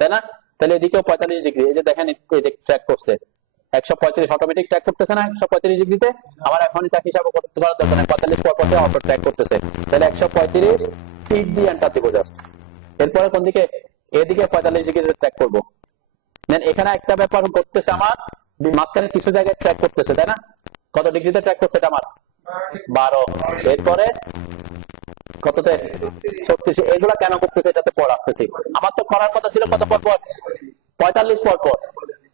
তাই না? তাহলে এদিকেও 45 ডিগ্রি, এই যে দেখেন ট্র্যাক করছে 135, অটোমেটিক ট্র্যাক করতেছে না 135 ডিগ্রিতে। আমার এখন এটা হিসাব করতে করার দরকার নেই, 45 পর পর অটো ট্র্যাক করতেছে। তাহলে 135 ফিট দিয়ে এন্টার দিব জাস্ট। এরপরে কোন দিকে? এদিকে 45 ডিগ্রিতে ট্র্যাক করব। দেন এখানে একটা ব্যাপার করতেছে, আমার মাঝখানে কিছু জায়গায় ট্র্যাক করতেছে, তাই না? কত ডিগ্রিতে ট্র্যাক করছে এটা আমার? 12। এরপরে কততে? 36। এগুলা কেন করতেছে এটাতে পর আসতেছি। আমার তো করার কথা ছিল কত পর পর? 45 পর পর,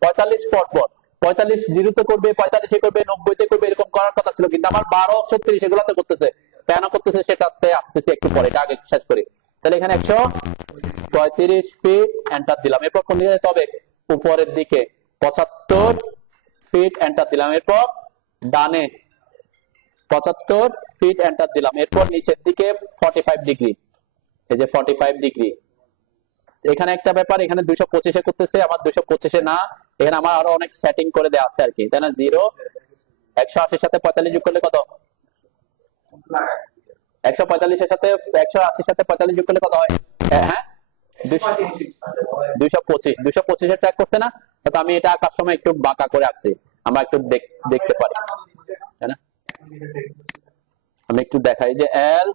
45 পর পর, 45 0 করবে, 45 করবে, 90 করবে, এরকম করার কথা ছিল। কিন্তু আমার 12 36 এগুলাতে করতেছে। কেন করতেছে সেটাতে আসতেছি একটু পরে, এটা আগে শেষ করি। তাহলে এখানে 135 ফিট এন্টার দিলাম। এরপর কোন দিকে যেতে হবে? উপরের দিকে 75 ফিট এন্টার দিলাম। এরপর ডানে 75 ফিট এন্টার দিলাম। এরপর নিচের দিকে 45 ডিগ্রি, এই যে 45 ডিগ্রি, এখানে একটা ব্যাপার, এখানে 225 এ করতেছে, আমার 225 এ না, এখানে আমার আরো অনেক সেটিং করে দেওয়া আছে আর কি, তাই না? 0 180 এর সাথে 45 যোগ করলে কত? 145 এর সাথে 180 এর সাথে 45 যোগ করলে কত হয়? হ্যাঁ 225 এর ট্র্যাক করছে না? তো আমি এটা আঁকার সময় একটু বাঁকা করে আঁকছি, আমরা একটু দেখতে পারি, তাই না? আমি একটু দেখাই যে এল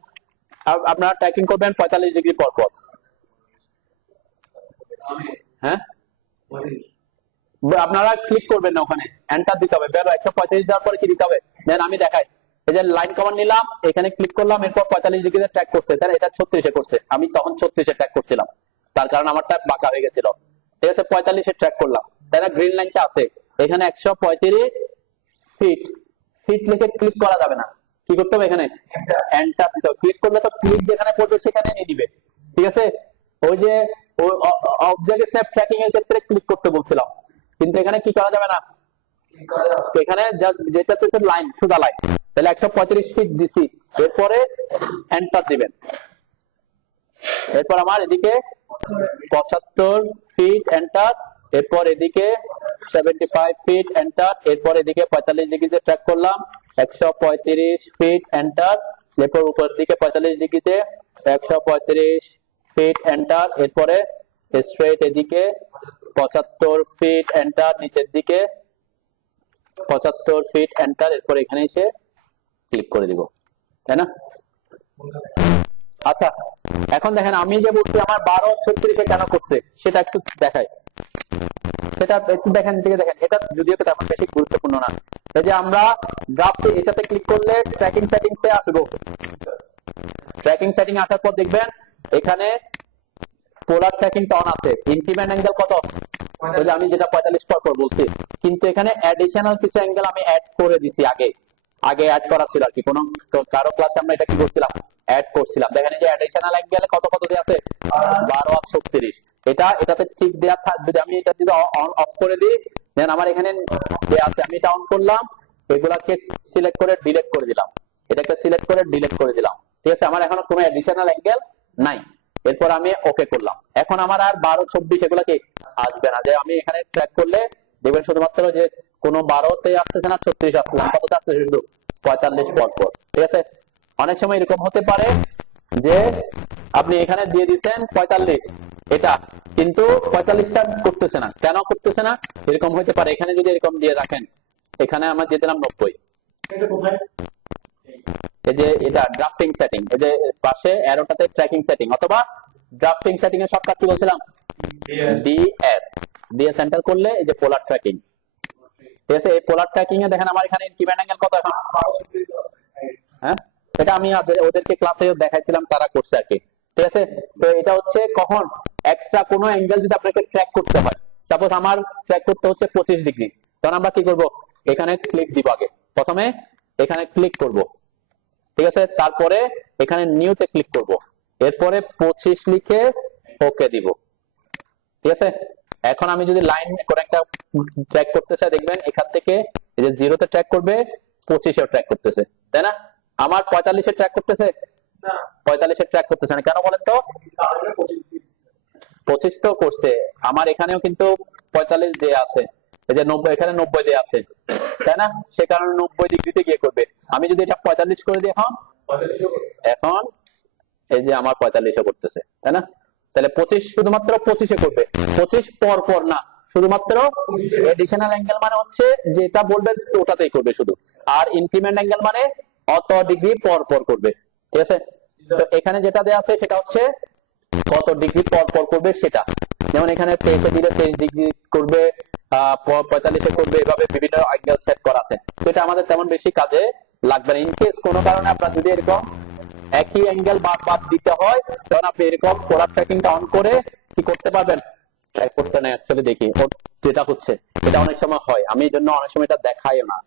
আপনারা ট্র্যাকিং করবেন 45 ডিগ্রি পর পর। হ্যাঁ আপনারা ক্লিক করবেন না, ওখানে এন্টার দিতে হবে, বেরো 145 দেওয়ার পরে কি দিতে হবে দেন আমি দেখাই। এই যে লাইন কমান্ড নিলাম, এখানে ক্লিক করলাম, এরপর 45 ডিগ্রিতে ট্র্যাক করছে, তাই এটা 36 এ করছে, আমি তখন 36 এ ট্র্যাক করছিলাম, তার কারণ আমারটা বাঁকা হয়ে গেছিল। ঠিক আছে 45 এ ট্র্যাক করলাম, তাই না? গ্রিন লাইনটা আছে এখানে 135 ফিট, ফিট লিখে ক্লিক করা যাবে না, কি করতে হবে এখানে এন্টার দিতে হবে। ক্লিক করলে তো ক্লিক যেখানে করবে সেখানে নিয়ে নিবে, ঠিক আছে? ওই যে অবজেক্ট স্ন্যাপ ট্র্যাকিং এর ক্ষেত্রে ক্লিক করতে বলছিলাম, কিন্তু এখানে কি করা যাবে না, এখানে যেটা হচ্ছে লাইন, সুদা লাইন, তাহলে 135 ফিট দিছি, এরপরে এন্টার দিবেন। এরপর আমার এদিকে 75 ফিট এন্টার, এরপর এদিকে 75 ফিট এন্টার, এরপর এদিকে 45 ডিগ্রিতে ট্র্যাক করলাম, 135 ফিট এন্টার, এরপর উপর দিকে 45 ডিগ্রিতে 135 ফিট এন্টার, এরপরে স্ট্রেট এদিকে 75 ফিট এন্টার, নিচের দিকে 75 ফিট এন্টার, এরপর এখানে এসে ক্লিক করে দিব, তাই না? আচ্ছা এখন দেখেন আমি যে বলছি আমার 12 36 এ কেন করছে সেটা একটু দেখাই, সেটা একটু দেখেন, দিকে দেখেন, এটা যদিও তেমন বেশি গুরুত্বপূর্ণ না। এই যে আমরা গ্রাফে এটাতে ক্লিক করলে ট্র্যাকিং সেটিংস এ আসবো, ট্র্যাকিং সেটিং আসার পর দেখবেন এখানে পোলার ট্র্যাকিং অন আছে, ইনক্রিমেন্ট অ্যাঙ্গেল কত, ওই যে আমি যেটা 45 পর বলছি, কিন্তু এখানে অ্যাডিশনাল কিছু অ্যাঙ্গেল আমি অ্যাড করে দিছি, আগে অ্যাড করা ছিল আর কি, কোন কারো ক্লাসে আমরা এটা কি করছিলাম, অ্যাড করছিলাম। দেখেন এই যে অ্যাডিশনাল অ্যাঙ্গেল কত কত দেয়া আছে, 12 আর 36, এটাতে ঠিক দেয়া থাকবে। যদি আমি এটা যদি অন অফ করে দিই দেন আমার এখানে দেয়া আছে, আমি এটা অন করলাম, এগুলাকে সিলেক্ট করে ডিলিট করে দিলাম, এটাকে সিলেক্ট করে ডিলিট করে দিলাম, ঠিক আছে? আমার এখনো কোনো অ্যাডিশনাল অ্যাঙ্গেল নাই, এরপর আমি ওকে করলাম। এখন আমার আর 12 24 এগুলা কি আসবে না, যে আমি এখানে ট্র্যাক করলে দেখবেন শুধুমাত্র যে কোনো 12 তে আসতেছে না, 36 আসছে না, কততে আসছে শুধু 45 পর পর, ঠিক আছে? অনেক সময় এরকম হতে পারে যে আপনি এখানে দিয়ে দিচ্ছেন 45 এটা, কিন্তু 45টা করতেছে না, কেন করতেছে না এরকম হতে পারে, এখানে যদি এরকম দিয়ে রাখেন, এখানে আমরা দিয়ে দিলাম 90, এই যে এটা ড্রাফটিং সেটিং, এই যে পাশে অ্যারোটাতে ট্র্যাকিং সেটিং, অথবা ড্রাফটিং সেটিং এর শর্টকাট কি বলছিলাম, ডিএস এন্টার করলে এই যে পোলার ট্র্যাকিং, ঠিক আছে? এই পোলার ট্র্যাকিং এ দেখেন আমার এখানে ইনক্রিমেন্ট অ্যাঙ্গেল কত এখন, হ্যাঁ এটা আমি ওদেরকে ক্লাসে দেখাইছিলাম, তারা করছে আর কি, ঠিক আছে? তো এটা হচ্ছে কখন এক্সট্রা কোনো অ্যাঙ্গেল যদি আপনাকে ট্র্যাক করতে হয়, সাপোজ আমার ট্র্যাক করতে হচ্ছে 25 ডিগ্রি, তখন আমরা কি করব, এখানে ক্লিক দিব, আগে প্রথমে এখানে ক্লিক করব, ঠিক আছে? তারপরে এখানে নিউতে ক্লিক করব, এরপরে 25 লিখে ওকে দিব, ঠিক আছে? এখন আমি যদি লাইন করে একটা ট্র্যাক করতে চাই, দেখবেন এখান থেকে এই যে 0 তে ট্র্যাক করবে, 25 এ ট্র্যাক করতেছে, তাই না? আমার 45 এ ট্র্যাক করতেছে না, 45 এ ট্র্যাক করতেছে না, কেন বলেন তো? 25 তো করছে, আমার এখানেও কিন্তু 45 দেয়া আছে, এই যে 90, এখানে 90 দেয়া আছে, তাই না? সে কারণে 90 ডিগ্রিতে গিয়ে করবে। আমি যদি এটা 45 করে দিই এখন এই যে আমার 45 এ করতেছে, তাই না? তাহলে 25 শুধুমাত্র 25 এ করবে, 25 পর পর না, শুধুমাত্র এডিশনাল অ্যাঙ্গেল মানে হচ্ছে যেটা বলবে ওটাতেই করবে শুধু, আর ইনক্রিমেন্ট অ্যাঙ্গেল মানে অত ডিগ্রি পর পর করবে, ঠিক আছে? তো এখানে যেটা দেয়া আছে সেটা হচ্ছে কত ডিগ্রি পর পর করবে সেটা, যেমন এখানে 23 এ দিলে 23 ডিগ্রি করবে, 45 এ করবে, এভাবে বিভিন্ন অ্যাঙ্গেল সেট করা আছে। তো এটা আমাদের তেমন বেশি কাজে লাগবে না। ইনকেস কোনো কারণে আপনার যদি এরকম একই অ্যাঙ্গেল বারবার দিতে হয়, তখন আপনি এরকম পোলার ট্র্যাকিংটা অন করে কি করতে পারবেন, ট্র্যাক করতে না, অ্যাকচুয়ালি দেখি যেটা হচ্ছে, এটা অনেক সময় হয়, আমি এই জন্য অনেক সময় এটা দেখাইও না,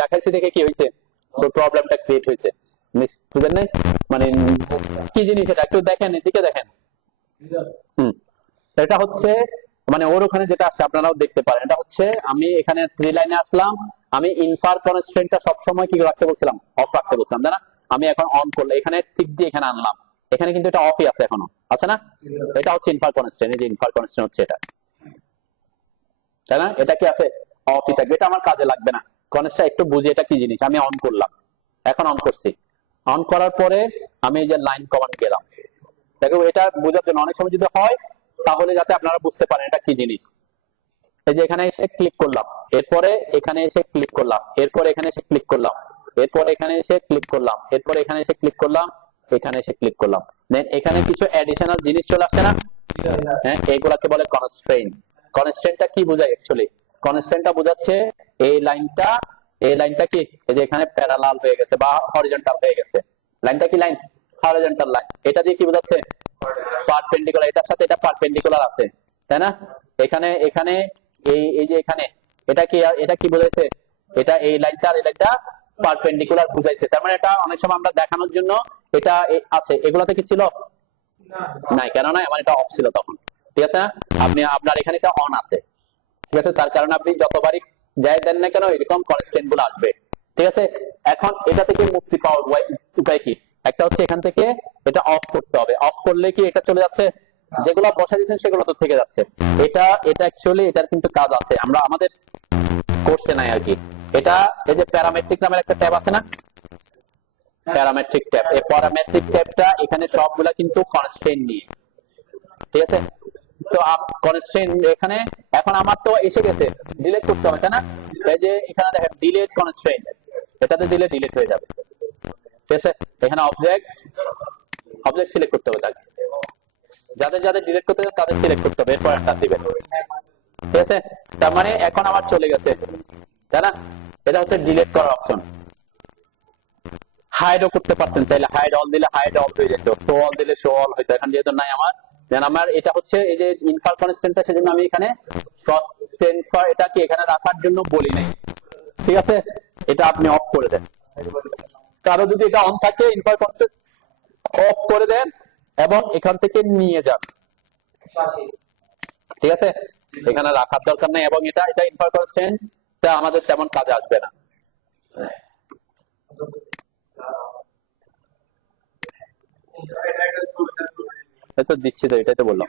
দেখাইছি দেখে কি হয়েছে, তো প্রবলেমটা ক্রিয়েট হয়েছে, বুঝলেন না? মানে কি জিনিস এটা একটু দেখেন, এদিকে দেখেন, এটা হচ্ছে মানে ওর ওখানে যেটা আসছে আপনারাও দেখতে পারেন, এটা হচ্ছে আমি এখানে 3 লাইনে আসলাম, আমি ইনফার কনস্ট্রেন্টটা সবসময় কি রাখতে বলছিলাম, অফ রাখতে বলছিলাম, তাই না? আমি এখন অন করলে এখানে টিক দিয়ে এখানে আনলাম, এখানে কিন্তু এটা অফই আছে এখনো, আছে না? এটা হচ্ছে ইনফার কনস্ট্রেন্ট, এই যে ইনফার কনস্ট্রেন্ট হচ্ছে এটা, তাই না? এটা কি আছে? অফই থাকবে, এটা আমার কাজে লাগবে না। কনস্ট্রেন্ট একটু বুঝি এটা কি জিনিস। আমি অন করলাম, এখন অন করছি, অন করার পরে আমি এই যে লাইন কমান্ড গেলাম। দেখো এটা বোঝার জন্য অনেক সময় যদি হয় তাহলে যাতে আপনারা বুঝতে পারেন এটা কি জিনিস। এই যে এখানে এসে ক্লিক করলাম, এরপরে এখানে এসে ক্লিক করলাম, এরপরে এখানে এসে ক্লিক করলাম, এরপরে এখানে এসে ক্লিক করলাম, এরপরে এখানে এসে ক্লিক করলাম, এখানে এসে ক্লিক করলাম। দেন এখানে কিছু অ্যাডিশনাল জিনিস চলে আসছে না? হ্যাঁ, এগুলাকে বলে কনস্ট্রেইন। কনস্ট্রেইনটা কি বোঝায় অ্যাকচুয়ালি? কনস্ট্রেইনটা বোঝাচ্ছে এই লাইনটা, এই লাইনটা কি এই যে এখানে প্যারালাল হয়ে গেছে বা হরিজন্টাল হয়ে গেছে। লাইনটা কি লাইন? Horizontal line. এটা দিয়ে কি বোঝাচ্ছে? পারপেন্ডিকুলার, এটার সাথে এটা পারপেন্ডিকুলার আছে, তাই না? এখানে এখানে এই যে এখানে এটা কি, এটা কি বোঝাইছে? এটা এই লাইনটা আর এই লাইনটা পারপেন্ডিকুলার বুঝাইছে। তার মানে এটা অনেক সময় আমরা দেখানোর জন্য এটা আছে। এগুলাতে কি ছিল? নাই। কেন নাই? আমার এটা অফ ছিল তখন, ঠিক আছে না? আপনি আপনার এখানে এটা অন আছে, ঠিক আছে? তার কারণে আপনি যতবারই যাই দেন না কেন এরকম কনস্ট্যান্ট গুলো আসবে, ঠিক আছে? এখন এটা থেকে মুক্তি পাওয়ার উপায় কি? একটা হচ্ছে এখান থেকে এটা অফ করতে হবে। অফ করলে কি এটা চলে যাচ্ছে? যেগুলো বসা দিয়েছেন সেগুলো তো থেকে যাচ্ছে। এটা এটা অ্যাকচুয়ালি এটার কিন্তু কাজ আছে, আমরা আমাদের কোর্সে নাই আর কি। এটা এই যে প্যারামেট্রিক নামের একটা ট্যাব আছে না, প্যারামেট্রিক ট্যাব। এই প্যারামেট্রিক ট্যাবটা এখানে সবগুলা কিন্তু কনস্ট্রেন্ট নিয়ে, ঠিক আছে? তো কনস্ট্রেন্ট এখানে এখন আমার তো এসে গেছে, ডিলিট করতে হবে, তাই না? এই যে এখানে দেখেন ডিলিট কনস্ট্রেন্ট, এটাতে দিলে ডিলিট হয়ে যাবে, ঠিক আছে? এখানে অবজেক্ট অবজেক্ট সিলেক্ট করতে হবে তাকে, যাদের যাদের ডিলিট করতে চান তাদের সিলেক্ট করতে হবে, এরপর একটা দিবেন, ঠিক আছে? তার মানে এখন আমার চলে গেছে, তাই না? এটা হচ্ছে ডিলিট করার অপশন। হাইডও করতে পারতেন চাইলে, হাইড অল দিলে হাইড অল হয়ে যেত, শো অল দিলে শো অল হইতো। এখন যেহেতু নাই আমার, দেন আমার এটা হচ্ছে এই যে ইনফার কনস্ট্যান্টটা, সেজন্য আমি এখানে ক্রস টেনফার এটাকে এখানে রাখার জন্য বলি নাই, ঠিক আছে? এটা আপনি অফ করে দেন। কারো যদি এটা অন থাকে ইনফার কনস্ট্যান্ট অফ করে দেন এবং এখান থেকে নিয়ে যান, ঠিক আছে? এখানে রাখার দরকার নেই। এবং এটা এটা ইনফার কনস্ট্যান্ট আমাদের তেমন কাজে আসবে না। তো দিচ্ছি, তো এটাই তো বললাম,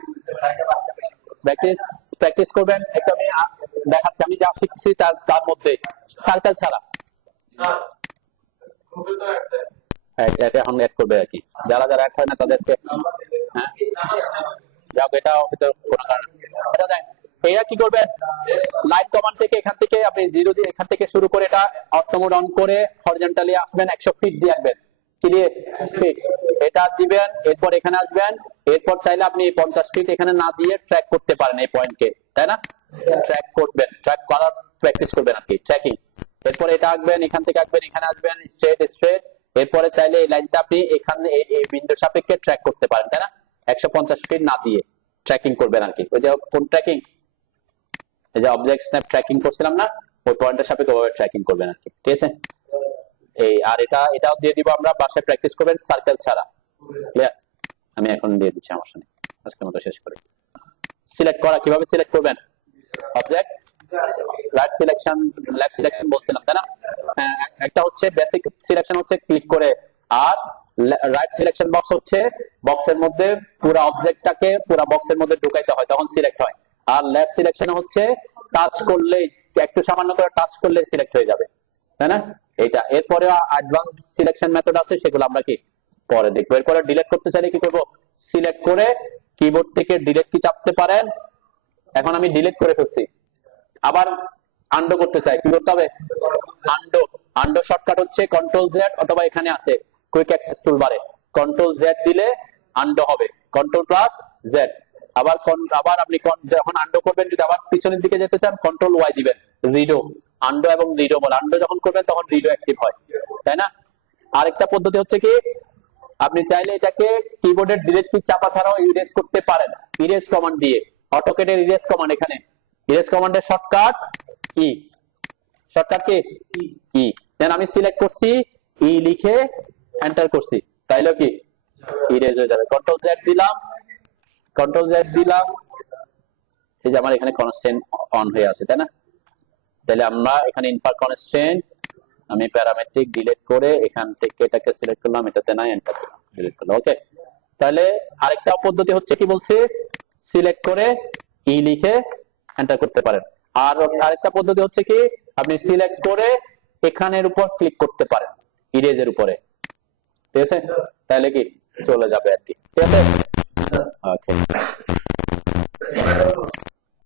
প্র্যাকটিস প্র্যাকটিস করবেন। একটু আমি দেখাচ্ছি আমি যা শিখছি তার মধ্যে সার্কেল ছাড়া এটা এখন অ্যাড করবে আর কি। যারা যারা অ্যাড হয় না তাদেরকে, হ্যাঁ যাক, এটা হয়তো কোনো কারণে এটা দেন। এরা কি করবে? লাইন কমান্ড থেকে এখান থেকে আপনি জিরো দিয়ে এখান থেকে শুরু করে এটা অটো মোড অন করে হরিজন্টালি আসবেন, 100 ফিট দিয়ে আসবেন, কি দিয়ে? ফিট। এটা দিবেন, এরপর এখানে আসবেন, এরপর চাইলে আপনি 50 ফিট এখানে না দিয়ে ট্র্যাক করতে পারেন এই পয়েন্টকে, তাই না? ট্র্যাক করবেন, ট্র্যাক করার প্র্যাকটিস করবেন আর কি, ট্র্যাকিং। এরপর এটা আঁকবেন, এখান থেকে আঁকবেন, এখানে আসবেন, স্ট্রেট স্ট্রেট। এরপরে চাইলে এই লাইনটা আপনি এখানে এই বিন্দুর সাপেক্ষে ট্র্যাক করতে পারেন, তাই না? 150 ফিট না দিয়ে ট্র্যাকিং করবেন আর কি। ওই যে কোন ট্র্যাকিং, এই যে অবজেক্ট স্ন্যাপ ট্র্যাকিং করছিলাম না, ওই পয়েন্টের সাপেক্ষে ওভাবে ট্র্যাকিং করবেন আর কি, ঠিক আছে? এই আর এটাও দিয়ে দিব আমরা, বাসায় প্র্যাকটিস করবেন সার্কেল ছাড়া, ক্লিয়ার? আমি এখন দিয়ে দিচ্ছি, আমার সামনে আজকের মতো শেষ করি। সিলেক্ট করা কিভাবে সিলেক্ট করবেন? Object right selection, left selection বলছিলাম, তাই না? একটা হচ্ছে বেসিক সিলেকশন হচ্ছে ক্লিক করে, আর রাইট সিলেকশন বক্স হচ্ছে বক্সের মধ্যে পুরো অবজেক্টটাকে পুরো বক্সের মধ্যে ঢুকাইতে হয়, তখন সিলেক্ট হয়। আর লেফট সিলেকশন হচ্ছে টাচ করলেই, একটু সামান্য করে টাচ করলে সিলেক্ট হয়ে যাবে, তাই না? এইটা। এরপরে অ্যাডভান্স সিলেকশন মেথড আছে, সেগুলো আমরা কি পরে দেখবো। এরপরে ডিলিট করতে চাইলে কি করবো? সিলেক্ট করে কিবোর্ড থেকে ডিলিট কি চাপতে পারেন। এখন আমি ডিলিট করে ফেলছি, আবার আন্ডো করতে চাই, কি করতে হবে? আন্ডো। আন্ডো শর্টকাট হচ্ছে কন্ট্রোল জেড, অথবা এখানে আছে কুইক অ্যাক্সেস টুলবারে কন্ট্রোল জেড দিলে আন্ডো হবে, কন্ট্রোল প্লাস জেড। আবার আপনি যখন আন্ডো করবেন, যদি আবার পিছনের দিকে যেতে চান কন্ট্রোল ওয়াই দিবেন, রিডো। আন্ডো এবং রিডো বলে, আন্ডো যখন করবেন তখন রিডো অ্যাক্টিভ হয়, তাই না? আরেকটা পদ্ধতি হচ্ছে কি, আপনি চাইলে এটাকে কিবোর্ডের ডিলিট কি চাপা ছাড়াও ইরেজ করতে পারেন, ইরেজ কমান্ড দিয়ে। অটোকেটের ইরেজ কমান্ড, এখানে ইরেজ কমান্ডের শর্টকাট ই, শর্টকাট কি ই। দেন আমি সিলেক্ট করছি, ই লিখে এন্টার করছি, তাইলে কি ইরেজ হয়ে যাবে। কন্ট্রোল জেড দিলাম, কন্ট্রোল জেড দিলাম, এই যে আমার এখানে কনস্ট্যান্ট অন হয়ে আছে, তাই না? তাহলে আমরা এখানে ইনফার কনস্ট্যান্ট, আমি প্যারামেট্রিক ডিলিট করে এখান থেকে এটাকে সিলেক্ট করলাম, এটাতে নাই, এন্টার দিলাম, ডিলিট করলাম, ওকে। তাহলে আরেকটা পদ্ধতি হচ্ছে কি বলছি, সিলেক্ট করে ই লিখে এন্টার করতে পারেন। আর আরেকটা পদ্ধতি হচ্ছে কি, আপনি সিলেক্ট করে এখানের উপর ক্লিক করতে পারেন, ইরেজের উপরে। ঠিক আছে, তাহলে কি চলে যাবে আর কি। ঠিক আছে, ওকে।